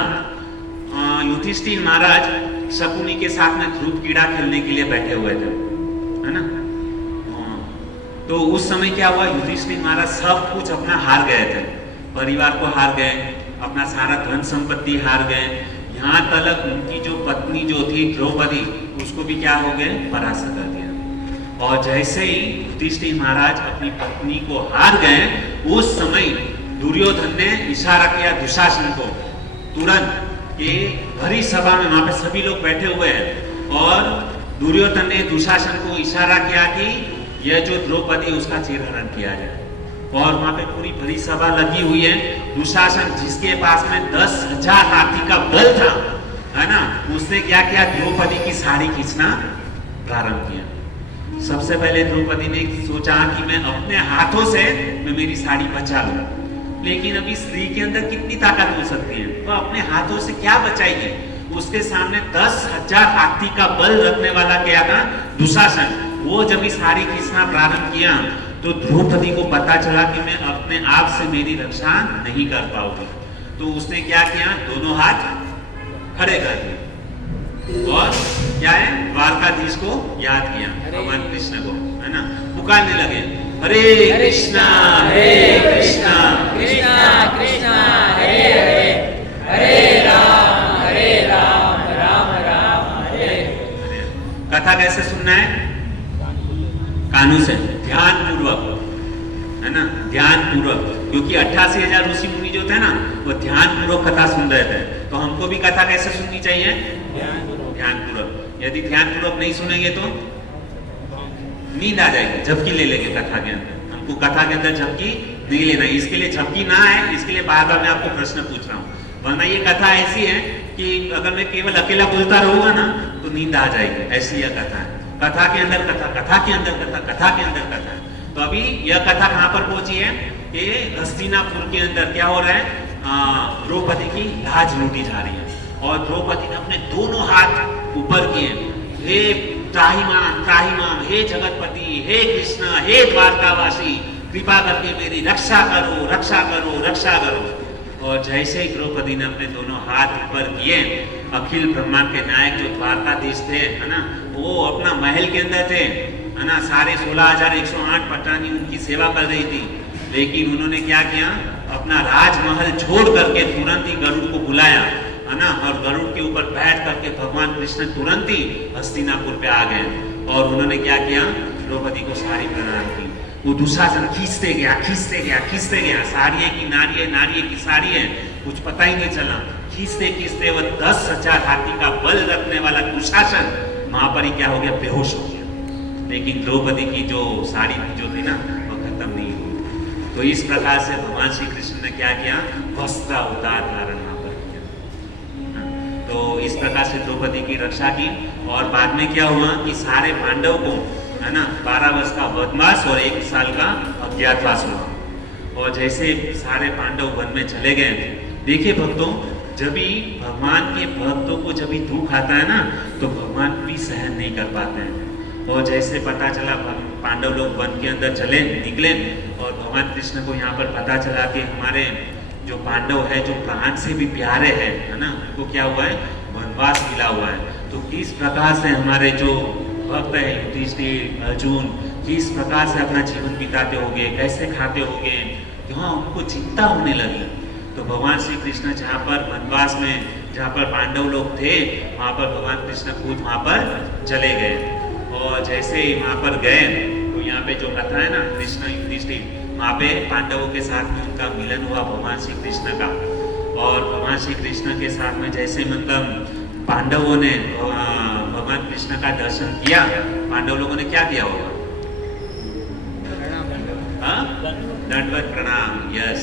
युधिष्ठिर महाराज शकुनी के साथ में ध्रुव क्रीड़ा खेलने के लिए बैठे हुए थे, है ना। तो उस समय क्या हुआ? युधिष्ठिर महाराज सब कुछ अपना हार गए थे, परिवार को हार गए, अपना सारा धन संपत्ति हार गए, यहाँ तक उनकी जो पत्नी जो थी द्रौपदी, उसको भी क्या हो गए? परास्त कर दिया। और जैसे ही युधिष्ठिर महाराज अपनी पत्नी को हार गए, उस समय दुर्योधन ने इशारा किया दुशासन को, तुरंत ये भरी सभा में, वहां पे सभी लोग बैठे हुए हैं, और दुर्योधन ने दुशासन को इशारा किया कि यह जो द्रौपदी उसका चीरहरण किया जाए। और वहां पे पूरी भरी सभा लगी हुई है। दुशासन जिसके पास में 10,000 हाथी का बल था, है ना, उसने क्या किया? द्रौपदी की साड़ी खींचना प्रारंभ किया। सबसे पहले द्रौपदी ने सोचा कि मैं अपने हाथों से मैं मेरी साड़ी बचा लूं, लेकिन अभी स्त्री के अंदर कितनी ताकत हो सकती है? वो अपने हाथों से क्या बचाएगी? उसके सामने 10,000 हाथी का बल रखने वाला क्या था? दुशासन। वो जब इस साड़ी खींचना प्रारंभ किया तो द्रौपदी को पता चला कि मैं अपने आप से मेरी रक्षा नहीं कर पाऊंगी। तो उसने क्या किया? दोनों हाथ खड़े कर दिए और क्या है? द्वारकाधीश को याद किया, भगवान कृष्ण को, है ना, पुकारने लगे, हरे कृष्णा कृष्णा कृष्णा हरे हरे, हरे राम राम राम हरे हरे। कथा कैसे सुनना है? कानों से, ध्यान पूर्वक, है ना, ध्यान पूर्वक। क्योंकि 88,000 ऋषि मुनि जो थे ना, वो ध्यान पूर्वक कथा सुन रहे थे। तो हमको भी कथा कैसे सुननी चाहिए? ध्यान पूर्वक। यदि ध्यान पूर्वक नहीं सुनेंगे तो नींद आ जाएगी, झपकी ले लेंगे कथा के अंदर। हमको कथा के अंदर झपकी नहीं लेना। इसके लिए झपकी ना आए, इसके लिए बार बार मैं आपको प्रश्न पूछ रहा हूँ। वरना ये कथा ऐसी है कि अगर मैं केवल अकेला बोलता रहूंगा ना तो नींद आ जाएगी। ऐसी यह कथा है। कथा के अंदर कथा, कथा के अंदर कथा, कथा के अंदर कथा। तो अभी यह कथा कहाँ पर पहुंची है कि हस्तिनापुर के अंदर क्या हो रहा है? द्रौपदी की लाज लूटी जा रही है और द्रौपदी ने अपने दोनों हाथ ऊपर किए, हे त्राहिमाम त्राहिमाम, हे जगतपति, हे कृष्ण, हे द्वारकावासी, कृपा करके मेरी रक्षा करो, रक्षा करो, रक्षा करो। और जैसे ही द्रौपदी ने अपने दोनों हाथ ऊपर किए, अखिल ब्रह्मांड के नायक जो द्वारकाधीश थे, है ना, वो अपना महल के अंदर थे, है ना, सारे 16,108 पटानी उनकी सेवा कर रही थी। लेकिन उन्होंने क्या किया? अपना राजमहल छोड़ करके तुरंत ही गरुड़ को बुलाया, है ना, और गरुड़ के ऊपर बैठ करके भगवान कृष्ण तुरंत ही हस्तिनापुर पे आ गए। और उन्होंने क्या किया, द्रौपदी को साड़ी प्रदान की। वो दुशासन खींचते गया, साड़ी है कि नारी है, नारी है कि साड़ी है, कुछ पता ही नहीं चला। खींचते वो 10,000 हाथी का बल रखने वाला दुशासन वहां पर ही क्या हो गया, बेहोश हो गया। लेकिन द्रौपदी की जो साड़ी जो थी ना वो खत्म नहीं हुई। तो इस प्रकार से भगवान श्री कृष्ण ने क्या किया, वस्त्र उतार धारण वहां पर किया। तो इस प्रकार से द्रौपदी की रक्षा की। और बाद में क्या हुआ कि सारे पांडव को है ना 12 वर्ष का वनवास और 1 साल का अज्ञातवास हुआ। और जैसे सारे पांडव वन में चले गए, देखिए भक्तों, जब भी भगवान के भक्तों को जब भी दुख आता है ना तो भगवान भी सहन नहीं कर पाते हैं। और जैसे पता चला पांडव लोग वन के अंदर निकले और भगवान कृष्ण को यहाँ पर पता चला कि हमारे जो पांडव है जो प्राण से भी प्यारे हैं, है ना, उनको क्या हुआ है, वनवास मिला हुआ है। तो किस प्रकार से हमारे जो भक्त है युधिष्ठिर, अर्जुन, किस प्रकार से अपना जीवन बिताते होंगे, कैसे खाते होंगे, यहाँ उनको चिंता होने लगी। तो भगवान श्री कृष्ण जहाँ पर वनवास में जहाँ पर पांडव लोग थे वहाँ पर भगवान कृष्ण खुद वहाँ पर चले गए। और जैसे ही वहाँ पर गए तो यहाँ पे जो कथा है ना कृष्ण युधिष्ठिर, वहाँ पे पांडवों के साथ में उनका मिलन हुआ भगवान श्री कृष्ण का। और भगवान श्री कृष्ण के साथ में जैसे मतलब पांडवों ने भगवान कृष्ण का दर्शन किया, पांडव लोगों ने क्या किया होगा, दंडवत प्रणाम। यस,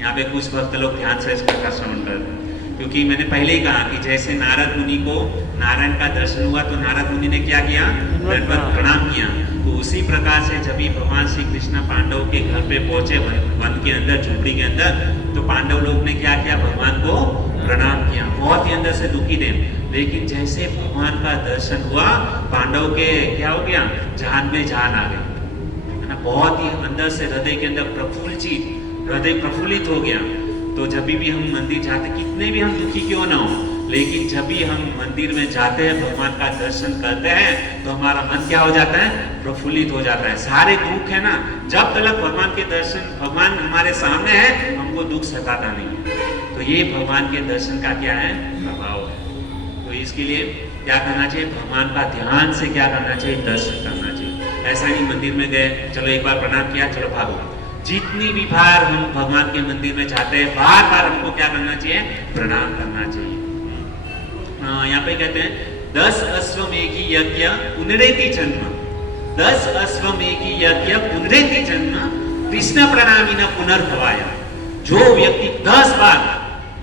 यहाँ पे कुछ भक्त लोग ध्यान से इसका श्रवण करते, क्योंकि मैंने पहले ही कहा कि जैसे नारद मुनि को नारायण का दर्शन हुआ तो नारद मुनि ने क्या किया, दंडवत प्रणाम किया। तो उसी प्रकार से जब भी भगवान श्री कृष्ण पांडव के घर पे पहुंचे वन के अंदर, झोपड़ी के अंदर, तो पांडव लोग ने क्या किया, भगवान को प्रणाम किया, बहुत ही अंदर से दुखी थे। लेकिन जैसे भगवान का दर्शन हुआ पांडव के क्या हो गया, जान में जान आ गई, है ना, बहुत ही अंदर से हृदय के अंदर हृदय प्रफुल्लित हो गया। तो जब भी हम मंदिर जाते, कितने भी हम दुखी क्यों ना हो, लेकिन जब भी हम मंदिर में जाते हैं, भगवान का दर्शन करते हैं, तो हमारा मन क्या हो जाता है, प्रफुल्लित हो जाता है। सारे दुख है ना, जब तक भगवान के दर्शन, भगवान हमारे सामने है, हमको दुख सताता नहीं। तो ये भगवान के दर्शन का क्या है, प्रभाव है। तो इसके लिए क्या करना चाहिए, भगवान का ध्यान से क्या करना चाहिए, दर्शन करना चाहिए। ऐसा नहीं मंदिर में गए, चलो एक बार प्रणाम किया, चलो भागो। जितनी भी बार हम भगवान के मंदिर में जाते हैं, बार बार हमको क्या करना चाहिए, प्रणाम करना चाहिए। यहाँ पे कहते हैं 10 अश्वमेघी यज्ञ पुनरेति जन्म, 10 अश्वमेघी यज्ञ पुनरेति जन्म, कृष्ण प्रणामी न पुनर्भवाय। जो व्यक्ति 10 बार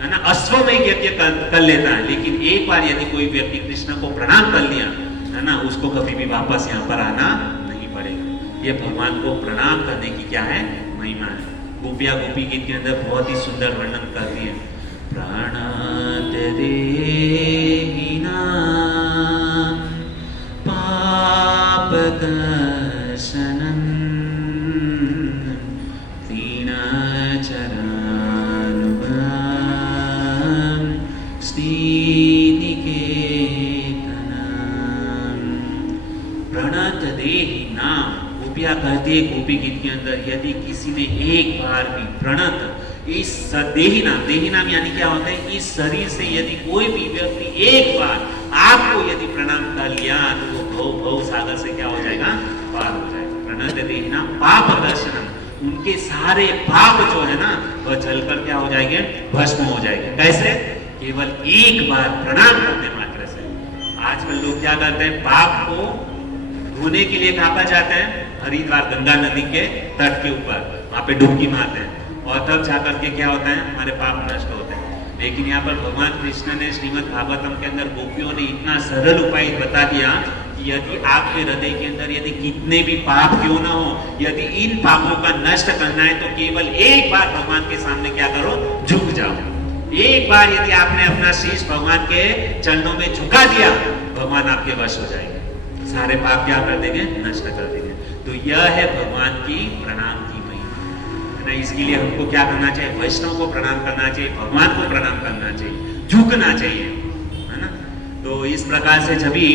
है ना अश्वमेघ यज्ञ कर लेता है, लेकिन एक बार यदि कोई व्यक्ति कृष्ण को प्रणाम कर लिया, है ना, उसको कभी भी वापस यहाँ पर आना नहीं पड़ेगा। ये भगवान को प्रणाम करने की क्या है, महिमा है। गोपिया गोपी गीत के अंदर बहुत ही सुंदर वर्णन करती है, प्राणात देहिनां पाप कर्षणं तीनाचरानुभां प्रणत देहिनां। गोपिया कहती है गोपी गीत के अंदर, यदि किसी ने एक बार भी प्रणत, इस देहिनाम यानी क्या होता है, इस शरीर से यदि कोई भी व्यक्ति एक बार आपको यदि प्रणाम कर लिया तो वो भव सागर से क्या हो जाएगा, पार हो जाएगा। प्रणत देहिनां पाप दर्शनम, उनके सारे पाप जो है ना वह जलकर क्या हो जाएंगे, भस्म हो जाएंगे। कैसे, केवल एक बार प्रणाम करने मात्र से। आजकल लोग क्या करते हैं, पाप को धोने के लिए कहाँ पर जाते हैं, हरिद्वार गंगा नदी के तट के ऊपर, वहां पे डुबकी मारते हैं और तब जाकर के क्या होता है, हमारे पाप नष्ट होते हैं। लेकिन यहाँ पर भगवान कृष्ण ने श्रीमद् भागवतम के अंदर गोपियों ने इतना सरल उपाय बता दिया कि यदि आपके हृदय के अंदर यदि कितने भी पाप क्यों ना हो, यदि इन पापों का नष्ट करना है तो केवल एक बार भगवान के सामने क्या करो, झुक जाओ। एक बार यदि आपने अपना शीश भगवान के चरणों में झुका दिया, भगवान आपके वश हो जाएंगे, सारे पाप क्या कर देंगे, नष्ट कर देंगे। तो यह है भगवान की प्रणाम की महिमा, है ना। इसके लिए हमको क्या करना चाहिए, वैष्णव को प्रणाम करना चाहिए, भगवान को प्रणाम करना चाहिए, झुकना चाहिए, है ना। तो इस प्रकार से जब भी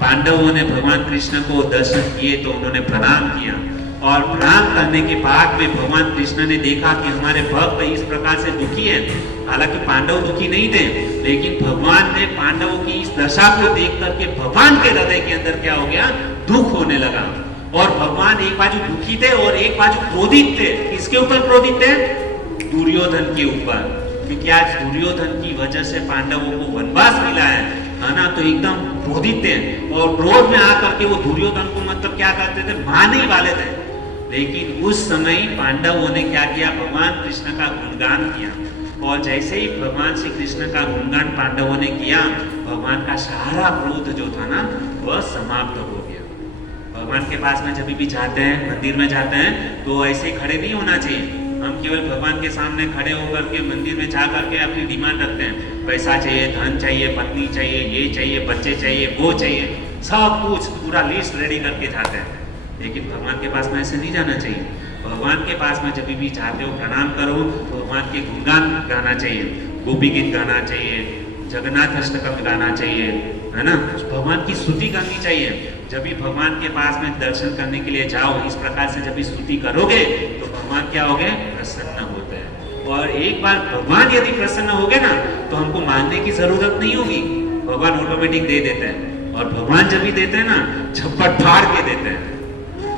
पांडवों ने भगवान कृष्ण को दर्शन किए तो उन्होंने प्रणाम किया। और प्रणाम करने के बाद में भगवान कृष्ण ने देखा कि हमारे भक्त इस प्रकार से दुखी हैं। हालांकि पांडव दुखी नहीं थे, लेकिन भगवान ने पांडवों की इस दशा को देख करके भगवान के हृदय के अंदर क्या हो गया, दुख होने लगा। और भगवान एक बाजू दुखी थे और एक बाजू क्रोधित थे। किसके ऊपर क्रोधित थे? दुर्योधन के ऊपर, क्योंकि आज दुर्योधन की वजह से पांडवों को वनवास मिला है ना, तो एकदम क्रोधित थे और क्रोध में आकर के वो दुर्योधन को मतलब क्या करते थे, मारने ही वाले थे। लेकिन उस समय पांडवों ने क्या किया, भगवान कृष्ण का गुणगान किया। और जैसे ही भगवान श्री कृष्ण का गुणगान पांडवों ने किया, भगवान का सारा क्रोध जो था ना, वह समाप्त हो गया। भगवान के पास में जब भी जाते हैं, मंदिर में जाते हैं, तो ऐसे खड़े नहीं होना चाहिए। हम केवल भगवान के सामने खड़े होकर के मंदिर में जा करके अपनी डिमांड रखते हैं, पैसा चाहिए, धन चाहिए, पत्नी चाहिए, ये चाहिए, बच्चे चाहिए, वो चाहिए, सब कुछ पूरा लिस्ट रेडी करके जाते हैं। लेकिन भगवान के पास में ऐसे नहीं जाना चाहिए। भगवान के पास में जब भी जाते हो, प्रणाम करो, तो भगवान के गुणगान गाना चाहिए, गोपी गीत गाना चाहिए, जगन्नाथ अष्टकम गाना चाहिए, है ना, भगवान की स्तुति करनी चाहिए। जब भी भगवान के पास में दर्शन करने के लिए जाओ, इस प्रकार से जब भी स्तुति करोगे तो भगवान क्या होगे, प्रसन्न होते हैं। और एक बार भगवान यदि प्रसन्न हो गए ना, तो हमको मांगने की जरूरत नहीं होगी, भगवान ऑटोमेटिक दे देते हैं। और भगवान जब भी देते हैं ना, झपट फाड़ के देते हैं।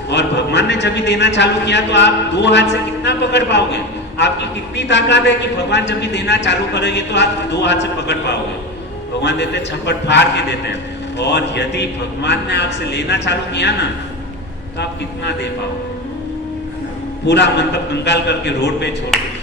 और भगवान ने जब भी देना चालू किया, तो आप दो हाथ से कितना पकड़ पाओगे? आपकी कितनी ताकत है कि भगवान जब भी देना चालू करेंगे तो आप दो हाथ से पकड़ पाओगे? भगवान देते हैं, झपट फाड़ के देते हैं। और यदि भगवान ने आपसे लेना चालू किया ना, तो आप कितना दे पाओगे? पूरा मतलब कंगाल करके रोड पे छोड़ देंगे।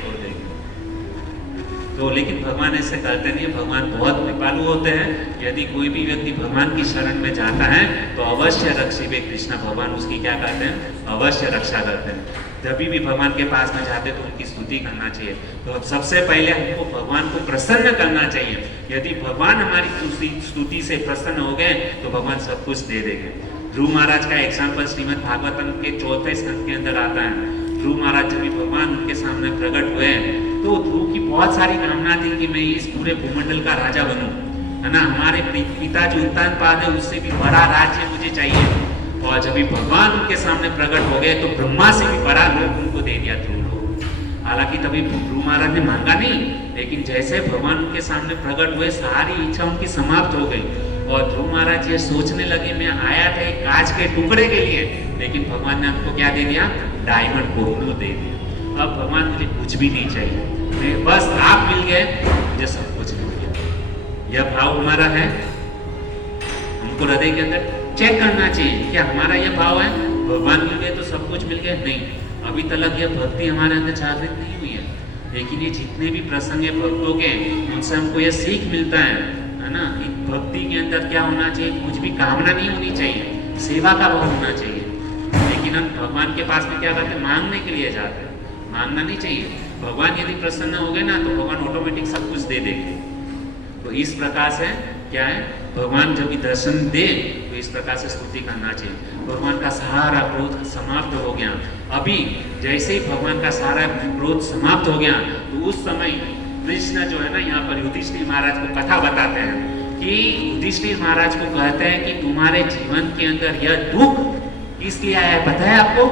तो लेकिन भगवान ऐसे करते नहीं है। भगवान बहुत कृपालु होते हैं। यदि कोई भी व्यक्ति भगवान की शरण में जाता है, तो अवश्य रक्षिबे कृष्ण, भगवान उसकी क्या करते हैं, अवश्य रक्षा करते हैं। जब भी भगवान के पास में जाते तो उनकी स्तुति करना चाहिए। तो सबसे पहले हमको भगवान को प्रसन्न करना चाहिए। यदि भगवान हमारी स्तुति से प्रसन्न हो गए, तो भगवान सब कुछ दे देंगे। ध्रुव महाराज का एग्जाम्पल श्रीमद् भागवतम के 4वें स्कंद के अंदर आता है। ध्रुव महाराज जब भी भगवान उनके सामने प्रकट हुए, तो ध्रुव की बहुत सारी कामना थी कि मैं इस पूरे भूमंडल का राजा बनूं, है ना, हमारे पिता जो उत्तानपाद है उससे भी बड़ा राज्य मुझे चाहिए। और जब भी भगवान उनके सामने प्रकट हो गए, तो ब्रह्मा से भी बड़ा लोक उनको दे दिया ध्रुव लोक। हालांकि तभी ध्रुव महाराज ने मांगा नहीं, लेकिन जैसे भगवान उनके सामने प्रकट हुए, सारी इच्छा उनकी समाप्त हो गई। और ध्रुव महाराज ये सोचने लगे, मैं आया था एक कांच के टुकड़े के लिए, लेकिन भगवान ने हमको क्या दे दिया, डायमंड कोहिनूर दे दिया। अब भगवान मुझे कुछ भी नहीं चाहिए, बस आप मिल गए, मुझे सब कुछ मिल गया। यह भाव हमारा है। हमको हृदय के अंदर चेक करना चाहिए कि हमारा यह भाव है, भगवान मिल गए तो सब कुछ मिल गया। नहीं, अभी तक यह भक्ति हमारे अंदर जागृत नहीं हुई है। लेकिन ये जितने भी प्रसंग है भक्तों के, उनसे हमको यह सीख मिलता है ना, भक्ति के अंदर क्या होना चाहिए, कुछ भी कामना नहीं होनी चाहिए, सेवा का भाव होना चाहिए। लेकिन हम भगवान के पास में क्या करते हैं, मांगने के लिए जाते हैं। मांगना नहीं चाहिए। भगवान यदि प्रसन्न हो गए ना, तो भगवान ऑटोमेटिक सब कुछ दे देंगे। तो इस प्रकार से क्या है, भगवान जब भी दर्शन दे, तो इस प्रकार से स्तुति करना चाहिए। भगवान का सारा क्रोध समाप्त हो गया। अभी जैसे ही भगवान का सारा क्रोध समाप्त हो गया, तो उस समय कृष्ण जो है ना, यहाँ पर युधिष्ठिर महाराज को कथा बताते हैं कि युधिष्ठिर महाराज को कहते हैं कि तुम्हारे जीवन के अंदर यह दुख इसलिए आया है, पता है आपको?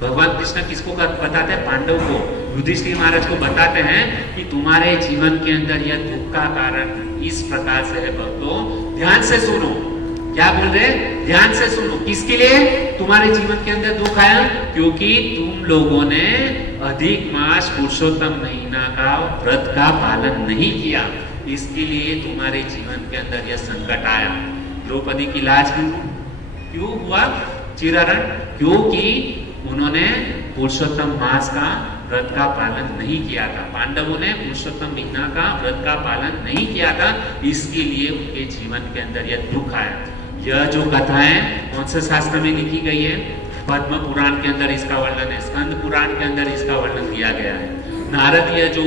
भगवान कृष्ण किसको बताते हैं, पांडव को। युधिष्ठिर महाराज को बताते हैं कि तुम्हारे जीवन के अंदर यह दुख का कारण इस प्रकार से है। भक्तों ध्यान से सुनो, क्या बोल रहे हैं, ध्यान से सुनो। किसके लिए तुम्हारे जीवन के अंदर दुख आया? क्योंकि तुम लोगों ने अधिक मास पुरुषोत्तम महीना का व्रत का पालन नहीं किया, इसके लिए तुम्हारे जीवन के अंदर यह संकट आया। द्रौपदी की लाज क्यों हुआ, चिरहरण? क्योंकि उन्होंने पुरुषोत्तम मास का व्रत का पालन नहीं किया था। पांडवों ने पुरुषोत्तम महीना का व्रत का पालन नहीं किया था, इसके लिए उनके जीवन के अंदर यह दुख आया। यह जो कथा है कौन से शास्त्र में लिखी गई है? पद्म पुराण के अंदर इसका वर्णन है, स्कंद पुराण के अंदर इसका वर्णन किया गया है, नारदीय जो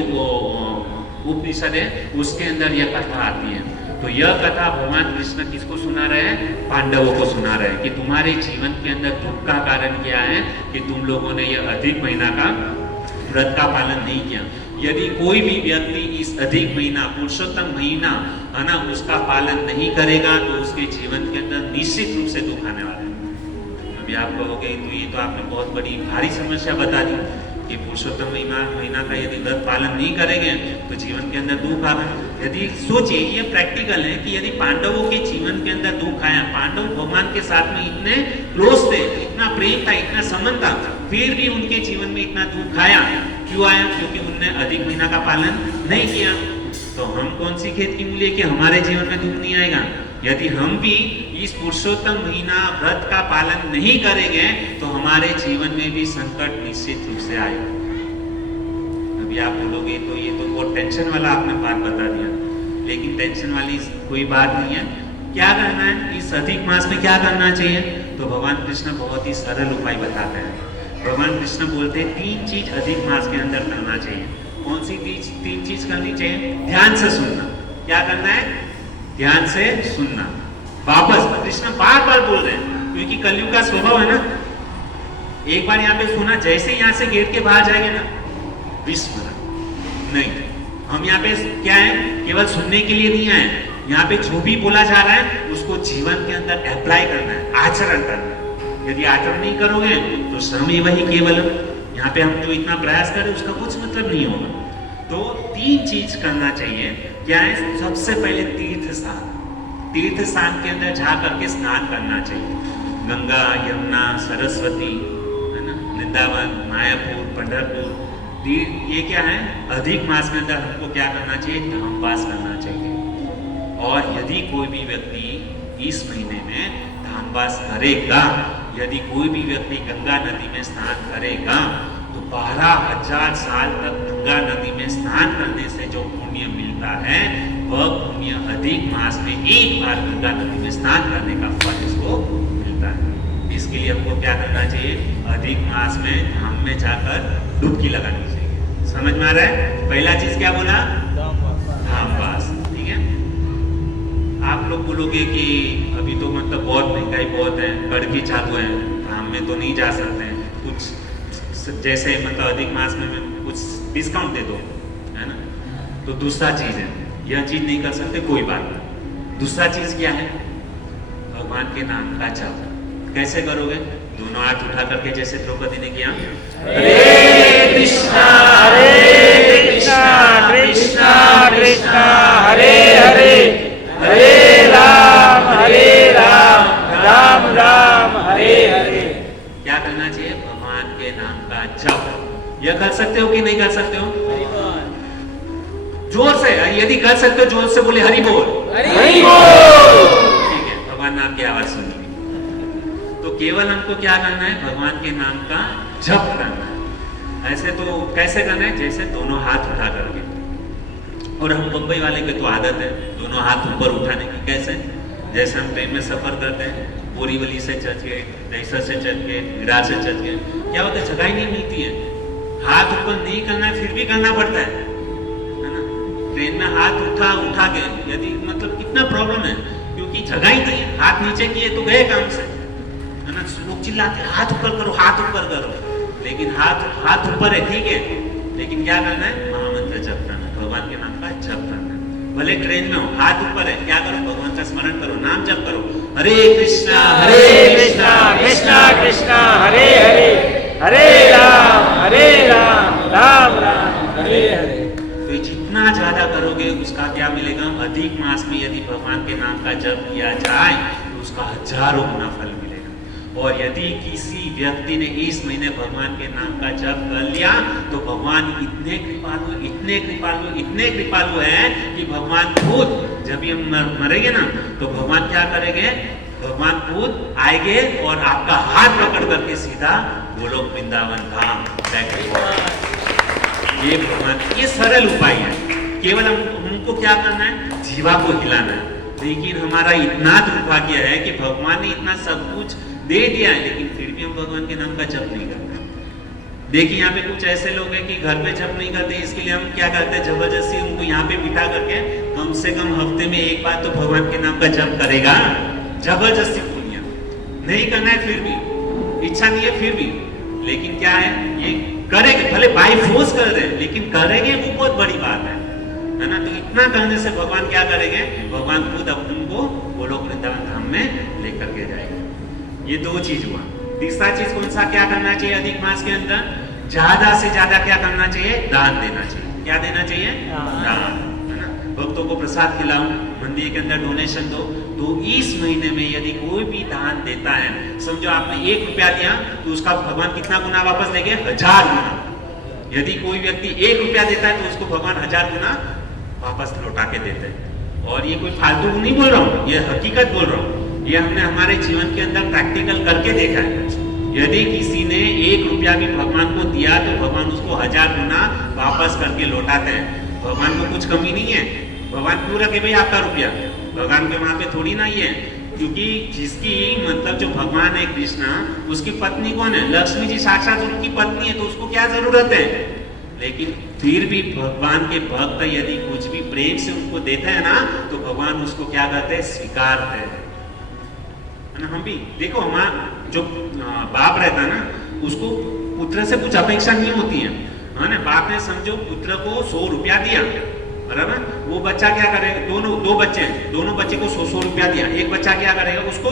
उपनिषद है उसके अंदर यह कथा आती है। तो यह कथा भगवान कृष्ण किसको सुना रहे हैं? पांडवों को सुना रहे हैं कि तुम्हारे जीवन के अंदर दुख का कारण क्या है कि तुम लोगों ने यह अधिक महीना का व्रत का पालन नहीं किया। यदि कोई भी व्यक्ति इस अधिक महीना, पुरुषोत्तम महीना है ना, उसका पालन नहीं करेगा, तो उसके जीवन के अंदर निश्चित रूप से दुख आने वाला है। अभी आप कहोगे तो ये तो आपने बहुत बड़ी भारी समस्या बता दी कि पुरुषोत्तम महीना का यदि व्रत पालन नहीं करेंगे तो जीवन के अंदर दुख आना। यदि सोचिए, ये प्रैक्टिकल है कि यदि पांडवों के जीवन के अंदर दुख आया, पांडव भगवान के साथ में इतने क्लोज थे, इतना प्रेम था, इतना संबंध था, फिर भी उनके जीवन में इतना दुख आया। क्यों आया? क्योंकि उनने अधिक महीना का पालन नहीं किया। तो हम कौन सी खेत की मूली कि हमारे जीवन में दुख नहीं आएगा? यदि हम भी इस पुरुषोत्तम महीना व्रत का पालन नहीं करेंगे तो हमारे जीवन में भी संकट निश्चित रूप से आएगा। अभी आप बोलोगे तो ये तो बहुत टेंशन वाला आपने बात बता दिया, लेकिन टेंशन वाली कोई बात नहीं है। क्या करना है इस अधिक मास में, क्या करना चाहिए? तो भगवान कृष्ण बहुत ही सरल उपाय बताते हैं। भगवान कृष्ण बोलते हैं 3 चीज अधिक मास के अंदर करना चाहिए। कौन सी 3 चीज करनी चाहिए? ध्यान से सुनना। क्या करना है? ध्यान से सुनना। वापस कृष्ण बार बार बोल रहे हैं क्योंकि कलयुग का स्वभाव है ना, एक बार यहाँ पे सुना, जैसे यहाँ से गेट के बाहर जाएंगे ना, विस्मरण नहीं। हम यहाँ पे क्या है, केवल सुनने के लिए नहीं आए, यहाँ पे जो भी बोला जा रहा है उसको जीवन के अंदर अप्लाई करना है, आचरण करना है। यदि आचरण नहीं करोगे तो श्रम ही वही केवल, यहाँ पे हम जो इतना प्रयास करें उसका कुछ मतलब नहीं होगा। तो 3 चीज करना चाहिए। क्या है? सबसे पहले तीर्थ स्नान। तीर्थ स्थान के अंदर जा करके स्नान करना चाहिए। गंगा, यमुना, सरस्वती, है ना, वृंदावन, मायापुर, पंढरपुर, ये क्या है? अधिक मास के अंदर हमको क्या करना चाहिए? धामवास करना चाहिए। और यदि कोई भी व्यक्ति इस महीने में धामवास करेगा, यदि कोई भी व्यक्ति गंगा नदी में स्नान करेगा तो 12,000 साल तक गंगा नदी में स्नान करने से जो पुण्य मिलता है वह पुण्य अधिक मास में एक बार गंगा नदी में स्नान करने का फल इसको मिलता है। इसके लिए हमको क्या करना चाहिए? अधिक मास में धाम में जाकर डुबकी लगानी चाहिए। समझ में आ रहा है? पहला चीज क्या बोला? धामवास। ठीक है। आप लोग बोलोगे कि अभी तो मतलब बहुत महंगाई बहुत है, कड़की चालू है, धाम में तो नहीं जा सकते हैं, कुछ जैसे मतलब अधिक मास में कुछ डिस्काउंट दे दो, है ना। तो दूसरा चीज है, यह चीज नहीं कर सकते, कोई बात नहीं। दूसरा चीज क्या है? भगवान के नाम का जप। कैसे करोगे? दोनों हाथ उठा करके, जैसे द्रौपदी ने किया, हरे कृष्णा कृष्णा कृष्णा हरे हरे, हरे राम राम राम हरे हरे। क्या करना चाहिए? भगवान के नाम का जप। यह कर सकते हो कि नहीं कर सकते हो? जोर से, यदि कर सकते हो जोर से बोले हरि बोल, हरि बोल। ठीक है, भगवान नाम की आवाज सुन ली। तो केवल हमको क्या करना है? भगवान के नाम का जप करना है। ऐसे तो कैसे करना है? जैसे दोनों हाथ उठा करके, और हम मुंबई वाले की तो आदत है दोनों हाथ ऊपर उठाने की। कैसे? जैसे हम ट्रेन में सफर करते हैं, बोरीवली से चढ़ के, दहीसर से चढ़ के, विरार से चढ़ के, क्या होता है? जगह ही नहीं मिलती है। हाथ ऊपर नहीं करना है, फिर भी करना पड़ता है ना। ट्रेन में हाथ उठा के, यदि मतलब कितना प्रॉब्लम है, क्योंकि जगह ही नहीं है। हाथ नीचे किए तो गए काम से, है ना। लोग चिल्लाते हैं हाथ ऊपर करो, हाथ ऊपर करो, लेकिन हाथ ऊपर है, ठीक है, लेकिन क्या करना है? महामंत्र जप करना है, भगवान के नाम का जप करना है। भले ट्रेन में हो, हाथ ऊपर है, क्या करो? भगवान का स्मरण करो, नाम जप करो, हरे कृष्णा कृष्णा कृष्णा हरे हरे, हरे राम राम राम हरे हरे। तो जितना ज्यादा करोगे उसका क्या मिलेगा? अधिक मास में यदि भगवान के नाम का जप किया जाए तो उसका हजारों गुना फल मिलेगा। और यदि किसी व्यक्ति ने इस महीने भगवान के नाम का जप कर लिया तो भगवान इतने कृपालु है कि भगवान खुद, जब भी हम मरेंगे ना तो भगवान क्या करेंगे? भगवान खुद आएंगे और आपका हाथ पकड़ करके सीधा गोलोक वृंदावन धाम जाएंगे। ये भगवान, ये सरल उपाय है। केवल हमको क्या करना है? जीवा को हिलाना है। लेकिन हमारा इतना दुर्भाग्य है कि भगवान ने इतना सब कुछ दे दिया है, लेकिन फिर भी हम भगवान के नाम का जप नहीं करते। देखिए यहाँ पे कुछ ऐसे लोग हैं कि घर पे जप नहीं करते, इसके लिए हम क्या करते हैं? जबरदस्ती उनको यहाँ पे बिठा करके कम से कम हफ्ते में एक बार तो भगवान के नाम का जप करेगा। जबरदस्ती पुण्य नहीं करना है, फिर भी इच्छा नहीं है, फिर भी, लेकिन क्या है? ये करेंगे, भले बाय फोर्स कर रहे हैं, लेकिन करेंगे वो बहुत बड़ी बात है ना। तो इतना करने से भगवान क्या करेंगे? भगवान खुद उनको गोलोक वृंदावन धाम में लेकर के जाएंगे। ये 2 चीज हुआ। तीसरा चीज कौन सा क्या करना चाहिए अधिक मास के अंदर? ज्यादा से ज्यादा क्या करना चाहिए? दान देना चाहिए। क्या देना चाहिए? दान, है ना। भक्तों को प्रसाद खिलाओ, मंदिर के अंदर डोनेशन दो। तो इस महीने में यदि कोई भी दान देता है, समझो आपने 1 रुपया दिया तो उसका भगवान कितना गुना वापस देंगे? 1000 गुना। यदि कोई व्यक्ति 1 रुपया देता है तो उसको भगवान 1000 गुना वापस लौटा के देते हैं। और ये कोई फालतू नहीं बोल रहा हूँ, ये हकीकत बोल रहा हूँ। ये हमने हमारे जीवन के अंदर प्रैक्टिकल करके देखा है। यदि किसी ने 1 रुपया भी भगवान को दिया तो भगवान उसको 1000 गुना वापस करके लौटाते हैं। भगवान को कुछ कमी नहीं है, भगवान क्यों रखे भाई आपका रुपया? भगवान के वहां पे थोड़ी ना ही है, क्योंकि जिसकी मतलब जो भगवान है कृष्णा, उसकी पत्नी कौन है? लक्ष्मी जी साक्षात उनकी पत्नी है, तो उसको क्या जरूरत है? लेकिन फिर भी भगवान के भक्त यदि कुछ भी प्रेम से उनको देते हैं ना, तो भगवान उसको क्या करते हैं? स्वीकारते हैं। हम भी देखो, हमारा जो बाप रहता है ना, उसको पुत्र से कुछ अपेक्षा नहीं होती है, है ना। बाप ने समझो पुत्र को 100 रुपया दिया, बराबर। वो बच्चा क्या करेगा? दो बच्चे हैं, दोनों बच्चे को 100 रुपया दिया। एक बच्चा क्या करेगा? उसको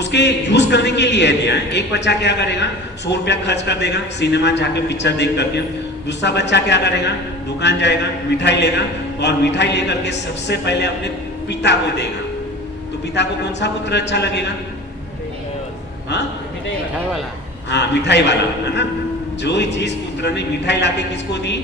उसके यूज करने के लिए दिया है। एक बच्चा क्या करेगा? 100 रुपया खर्च कर देगा सिनेमा जाके पिक्चर देख करके। दूसरा बच्चा क्या करेगा? दुकान जाएगा, मिठाई लेगा, और मिठाई लेकर के सबसे पहले अपने पिता को देगा। तो पिता को कौन सा पुत्र अच्छा लगेगा? मिठाई वाला। हाँ, मिठाई वाला, है ना। जो जिस पुत्र ने मिठाई लाके किसको दी?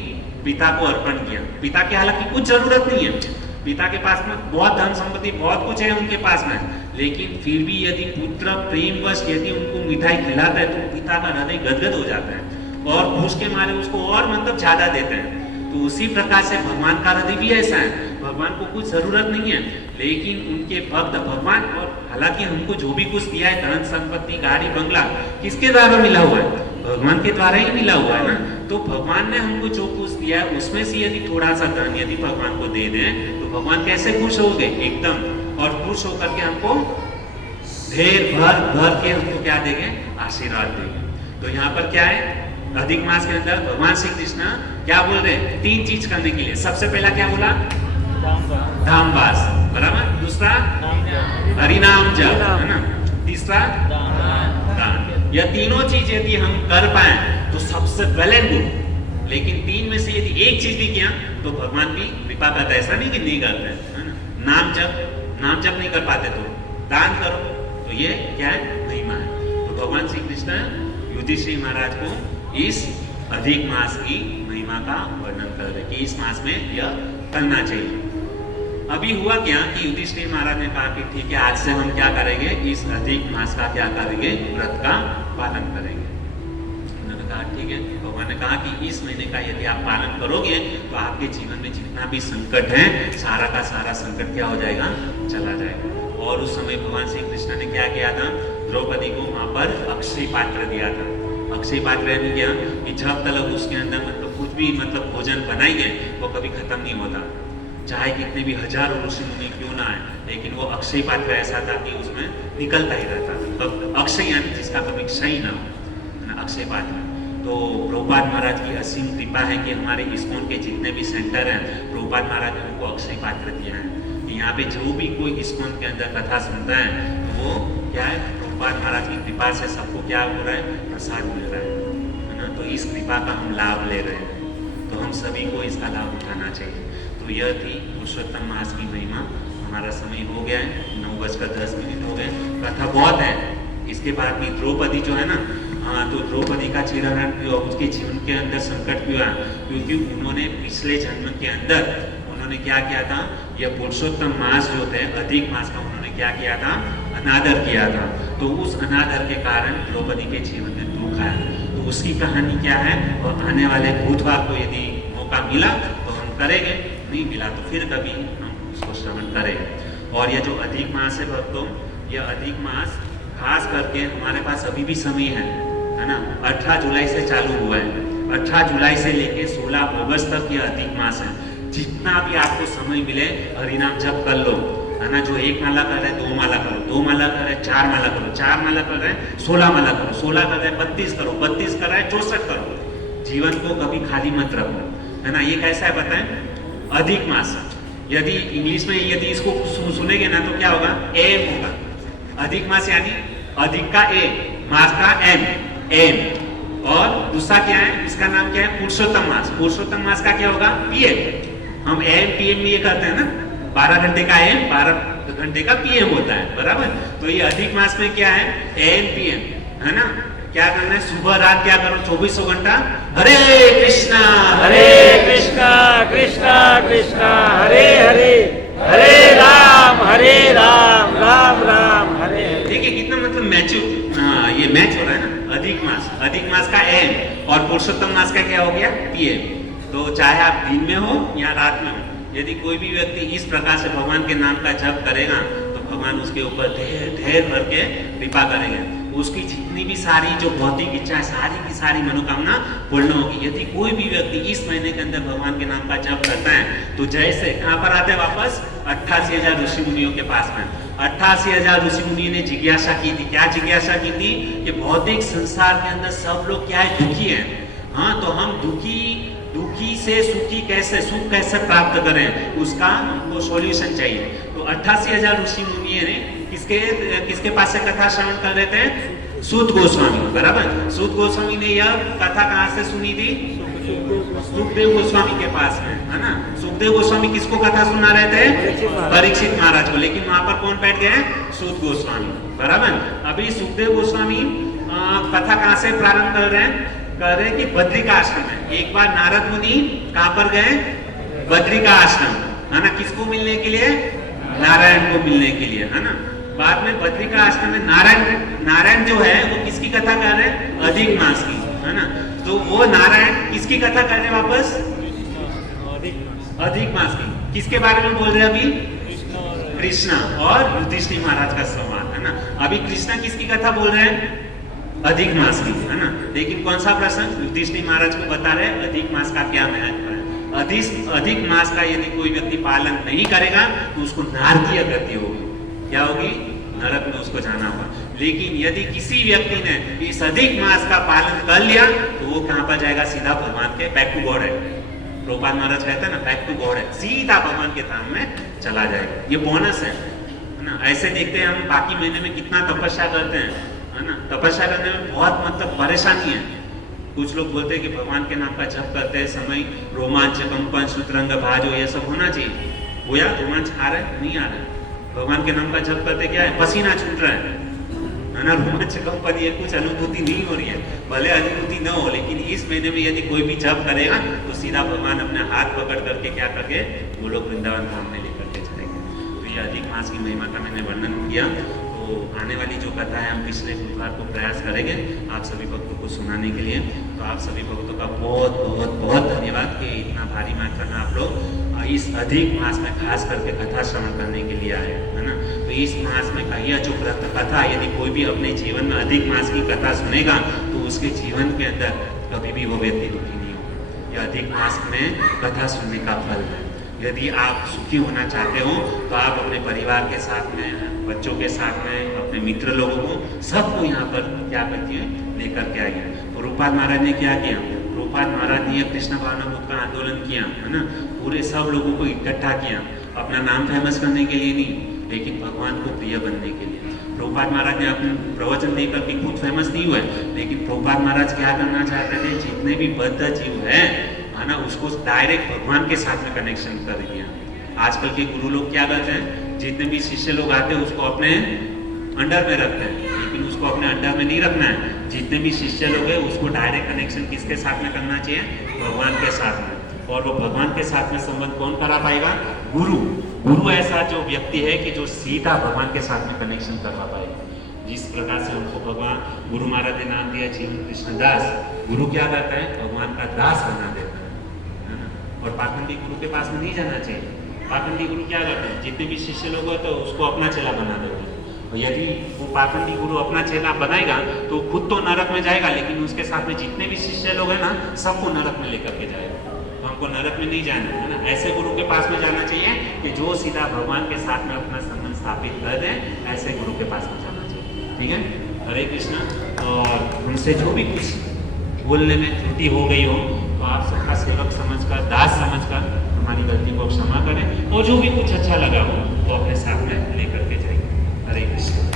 पिता को अर्पण किया। पिता की हालांकि कुछ जरूरत नहीं है, पिता के पास में बहुत धन संपत्ति बहुत कुछ है उनके पास में, लेकिन फिर भी यदि पुत्र प्रेमवश यदि उनको मिठाई खिलाता है तो पिता का हृदय गदगद हो जाता है और भूख के मारे उसको और मतलब ज्यादा देते हैं। तो उसी प्रकार से भगवान का हृदय भी ऐसा है। भगवान को कुछ जरूरत नहीं है, लेकिन उनके भक्त भगवान, और हालांकि हमको जो भी कुछ दिया है, धन संपत्ति गाड़ी बंगला, किसके द्वारा मिला हुआ है? भगवान के द्वारा ही मिला हुआ है ना। तो भगवान ने हमको जो कुछ दिया है उसमें से यदि थोड़ा सा धन यदि भगवान को दे दें तो भगवान कैसे खुश हो गए? एकदम। और खुश होकर के हमको ढेर भर भर के हमको क्या देंगे? आशीर्वाद देंगे। तो यहाँ पर क्या है? अधिक मास के अंदर भगवान श्री कृष्ण क्या बोल रहे हैं? 3 चीज करने के लिए। सबसे पहला क्या बोला? धामवास, बराबर। दूसरा हरिनाम जप, है ना। तीसरा दान। यह तीनों चीज यदि हम कर पाए तो सबसे वेल एंड गुड। लेकिन 3 में से यदि एक चीज भी किया तो भगवान भी कृपा करता है। ऐसा नहीं कि नहीं करते, है ना। नाम जप नहीं कर पाते तो दान करो, तो ये क्या है? महिमा है। तो भगवान श्री कृष्ण युधिष्ठिर महाराज को इस अधिक मास की महिमा का वर्णन कर रहे कि इस मास में यह करना चाहिए। अभी हुआ क्या कि युधिष्ठिर महाराज ने कहा कि ठीक है, आज से हम क्या करेंगे? इस अधिक मास का क्या करेंगे? व्रत का पालन करेंगे। उन्होंने कहा ठीक है। भगवान ने कहा कि इस महीने का यदि आप पालन करोगे तो आपके जीवन में जितना भी संकट है, सारा का सारा संकट क्या हो जाएगा? चला जाएगा। और उस समय भगवान श्री कृष्ण ने क्या किया था? द्रौपदी को वहां पर अक्षय पात्र दिया था। अक्षय पात्र ने किया कि जब तक उसके अंदर मतलब कुछ भी मतलब भोजन बनाएंगे वो कभी खत्म नहीं होता, चाहे कितने भी हजारों ऋषि मुनि क्यों ना आए, लेकिन वो अक्षय पात्र ऐसा था कि उसमें निकलता ही रहता था। तो अक्षय यानी जिसका कभी क्षय ना हो, अक्षय पात्र। तो प्रभुपाद महाराज की असीम कृपा है कि हमारे इस्कॉन के जितने भी सेंटर हैं, प्रभुपाद महाराज ने उनको अक्षय पात्र दिया है कि यहाँ पे जो भी कोई इस्कॉन के अंदर कथा सुनता है तो वो क्या है? प्रभुपाद महाराज की कृपा से सबको क्या हो रहा है? प्रसाद मिल रहा है ना। तो इस कृपा का हम लाभ ले रहे हैं, तो हम सभी को इसका लाभ उठाना चाहिए। तो यह थी पुरुषोत्तम मास की महिमा। हमारा समय हो गया है, 9:10 हो गए। कथा बहुत है। इसके बाद भी द्रौपदी जो है ना, तो द्रौपदी का चिरहरण भी और उसके जीवन के अंदर संकट भी हुआ, क्योंकि उन्होंने पिछले जन्म के अंदर उन्होंने क्या किया था? यह पुरुषोत्तम मास जो थे, अधिक मास का उन्होंने क्या किया था? अनादर किया था। तो उस अनादर के कारण द्रौपदी के जीवन में दुख आया। तो उसकी कहानी क्या है? और आने वाले बुधवार को यदि मौका मिला तो हम करेंगे, नहीं मिला तो फिर कभी हम उसको श्रवण करेंगे। और यह जो अधिक मास है भक्तों, यह अधिक मास खास करके हमारे पास अभी भी समय है ना। 18 जुलाई से चालू हुआ है। 18 जुलाई से लेके 16 अगस्त तक यह अधिक मास है। जितना भी आपको समय मिले हरिनाम जप कर लो, है ना। जो 1 माला कर रहे 2 माला करो, 2 माला कर रहे 4 माला करो, 4 माला कर रहे 16 माला करो, 16 कर रहे 32 करो, 32 कर रहे 64 करो। जीवन को कभी खाली मत रखो, है ना। ये कैसा है बताएं? अधिक मास। यदि इंग्लिश में यदि इसको सुनेंगे ना तो क्या होगा? एम होगा। अधिक मास यानी अधिक का ए, मास का एम, एम। और दूसरा क्या है, इसका नाम क्या है, पुरुषोत्तम मास। पुरुषोत्तम मास का क्या होगा, पीएम। हम एम पीएम में ये करते हैं ना, 12 घंटे का एम, 12 घंटे का पीएम होता है, बराबर। तो ये अधिक मास में क्या है, एम पीएम, है ना। क्या करना है, सुबह रात क्या करो, 24 घंटा हरे कृष्णा हरे कृष्णा कृष्णा कृष्णा हरे हरे, हरे राम राम राम हरे हरे। देखिए कितना मतलब मैच्योर, हाँ ये मैच हो रहा है ना। अधिक मास का एम और पुरुषोत्तम मास का क्या हो गया, पीएम। तो चाहे आप दिन में हो या रात में हो, यदि कोई भी व्यक्ति इस प्रकार से भगवान के नाम का जप करेगा तो भगवान उसके ऊपर ढेर भर के कृपा करेंगे। उसकी जितनी भी सारी जो भौतिक इच्छा, सारी की सारी मनोकामना पूर्ण होगी। यदि कोई भी व्यक्ति इस महीने के अंदर भगवान के नाम का जप करता है तो जैसे कहाँ पर आते हैं वापस, 88,000 ऋषि मुनियों के पास में। 88,000 ऋषि मुनियों ने जिज्ञासा की थी। क्या जिज्ञासा की थी, कि भौतिक संसार के अंदर सब लोग क्या है, दुखी है। हाँ, तो हम दुखी से सुखी कैसे, सुख कैसे प्राप्त करें, उसका हमको सॉल्यूशन चाहिए। तो 88,000 ऋषि मुनियों ने किसके पास से कथा श्रवण कर रहे थे, सूत गोस्वामी, बराबर। सूत गोस्वामी ने यह कथा कहाँ से सुनी थी, सुखदेव गोस्वामी के पास में, है ना। सुखदेव गोस्वामी किसको कथा सुना रहे थे, परीक्षित महाराज को। लेकिन वहां पर कौन बैठ गए, सूत गोस्वामी, बराबर। अभी सुखदेव गोस्वामी कथा कहाँ से प्रारंभ कर रहे हैं, कि बद्रिका आश्रम है। एक बार नारद मुनि कहां पर गए, बद्रिका आश्रम, है ना, किसको मिलने के लिए, नारायण को मिलने के लिए, है ना। बाद में बद्रिका आश्रम में नारायण जो है वो किसकी कथा कर रहे हैं, अधिक मास की, है ना। तो वो नारायण किसकी कथा कर रहे हैं वापस, अधिक मास की। किसके बारे में बोल रहे हैं अभी, कृष्णा और युधिष्ठिर महाराज का संवाद, है ना। अभी कृष्णा किसकी कथा बोल रहे हैं, अधिक मास की, है ना। लेकिन कौन सा प्रसंग, युधिष्ठिर महाराज को बता रहे हैं अधिक मास का क्या महत्व है। अधिक मास का यदि कोई व्यक्ति पालन नहीं करेगा तो उसको नारकीय गति होगी। क्या होगी, नरक में उसको जाना होगा। लेकिन यदि किसी व्यक्ति ने इस अधिक मास का पालन कर लिया तो वो कहां पर जाएगा, सीधा भगवान के बैक टू गॉड है। प्रभुपाद महाराज कहते हैं ना, बैक टू गॉड है, सीधा भगवान के धाम में चला जाएगा। ये बोनस है ना। ऐसे देखते हैं हम बाकी महीने में कितना तपस्या करते हैं, है ना। तपस्या करने में बहुत मतलब परेशानी है। कुछ लोग बोलते हैं कि भगवान के नाम का जप करते समय रोमांच, कंपन, शुतरंग, भाजो ये सब होना चाहिए। वो यार रोमांच आ रहा है, नहीं आ रहा है। भगवान के नाम का जप करते क्या है, पसीना छूट रहा है ना। रोमांच, कंपन ये कुछ अनुभूति नहीं हो रही है। भले अनुभूति न हो, लेकिन इस महीने में यदि कोई भी जप करेगा तो सीधा भगवान अपने हाथ पकड़ करके क्या करके वो लोग वृंदावन धाम में लेकर के जाएंगे। तो ये अधिक मास की महिमा का मैंने वर्णन किया। तो आने वाली जो कथा है हम पिछले बुधवार को प्रयास करेंगे आप सभी भक्तों को सुनाने के लिए। तो आप सभी भक्तों का बहुत बहुत बहुत धन्यवाद कि इतना भारी मात्रा में आप लोग इस अधिक मास में खास करके कथा श्रवण करने के लिए आए, है ना। तो इस मास में यह जो कथा, यदि कोई भी अपने जीवन में अधिक मास की कथा सुनेगा तो उसके जीवन के अंदर कभी भी वो व्यक्ति दुखी नहीं होगा। यह अधिक मास में कथा सुनने का फल है। यदि आप सुखी होना चाहते हो तो आप अपने परिवार के साथ में, बच्चों के साथ में, अपने मित्र लोगों को, सबको यहाँ पर क्या करती है, लेकर के आइए। तो रूपाल महाराज ने क्या किया, रूपाल महाराज ने कृष्ण भावनामृत का आंदोलन किया, है ना। पूरे सब लोगों को इकट्ठा किया, अपना नाम फेमस करने के लिए नहीं, लेकिन भगवान को प्रिय बनने के लिए। प्रभुपाद महाराज ने अपने प्रवचन देकर के खुद फेमस नहीं हुए, लेकिन प्रभुपाद महाराज क्या करना चाहते थे, जितने भी बद्ध जीव है ना, उसको डायरेक्ट भगवान के साथ में कनेक्शन कर दिया। आजकल के गुरु लोग क्या करते हैं, जितने भी शिष्य लोग आते हैं उसको अपने अंडर में रखते हैं, लेकिन उसको अपने अंडर में नहीं रखना है। जितने भी शिष्य लोग हैं उसको डायरेक्ट कनेक्शन किसके साथ में करना चाहिए, भगवान के साथ में। और वो भगवान के साथ में संबंध कौन करा पाएगा, गुरु ऐसा जो व्यक्ति है कि जो सीधा भगवान के साथ में कनेक्शन करवा पाएगा। जिस प्रकार से उनको भगवान गुरु महाराज ने नाम दिया जीवन कृष्ण दास, गुरु क्या करता है, भगवान का दास बना देता है ना। और पाखंडी गुरु के पास में नहीं जाना चाहिए। पाखंडी गुरु क्या करते हैं, जितने भी शिष्य लोग होते हैं उसको अपना चेला बना देते हैं। और यदि वो पाखंडी गुरु अपना चेला बनाएगा तो खुद तो नरक में जाएगा, लेकिन उसके साथ में जितने भी शिष्य लोग हैं ना, सबको नरक में लेकर के जाएगा। तो हमको नरक में नहीं जाना है ना। ऐसे गुरु के पास में जाना चाहिए कि जो सीधा भगवान के साथ में अपना संबंध स्थापित कर दे, ऐसे गुरु के पास में जाना चाहिए। ठीक है, हरे कृष्णा। और हमसे जो भी कुछ बोलने में त्रुटि हो गई हो तो आप सबका सेवक समझकर, दास समझकर हमारी गलती को क्षमा करें, और जो भी कुछ अच्छा लगा हो वो अपने साथ में लेकर के जाइए। हरे कृष्ण।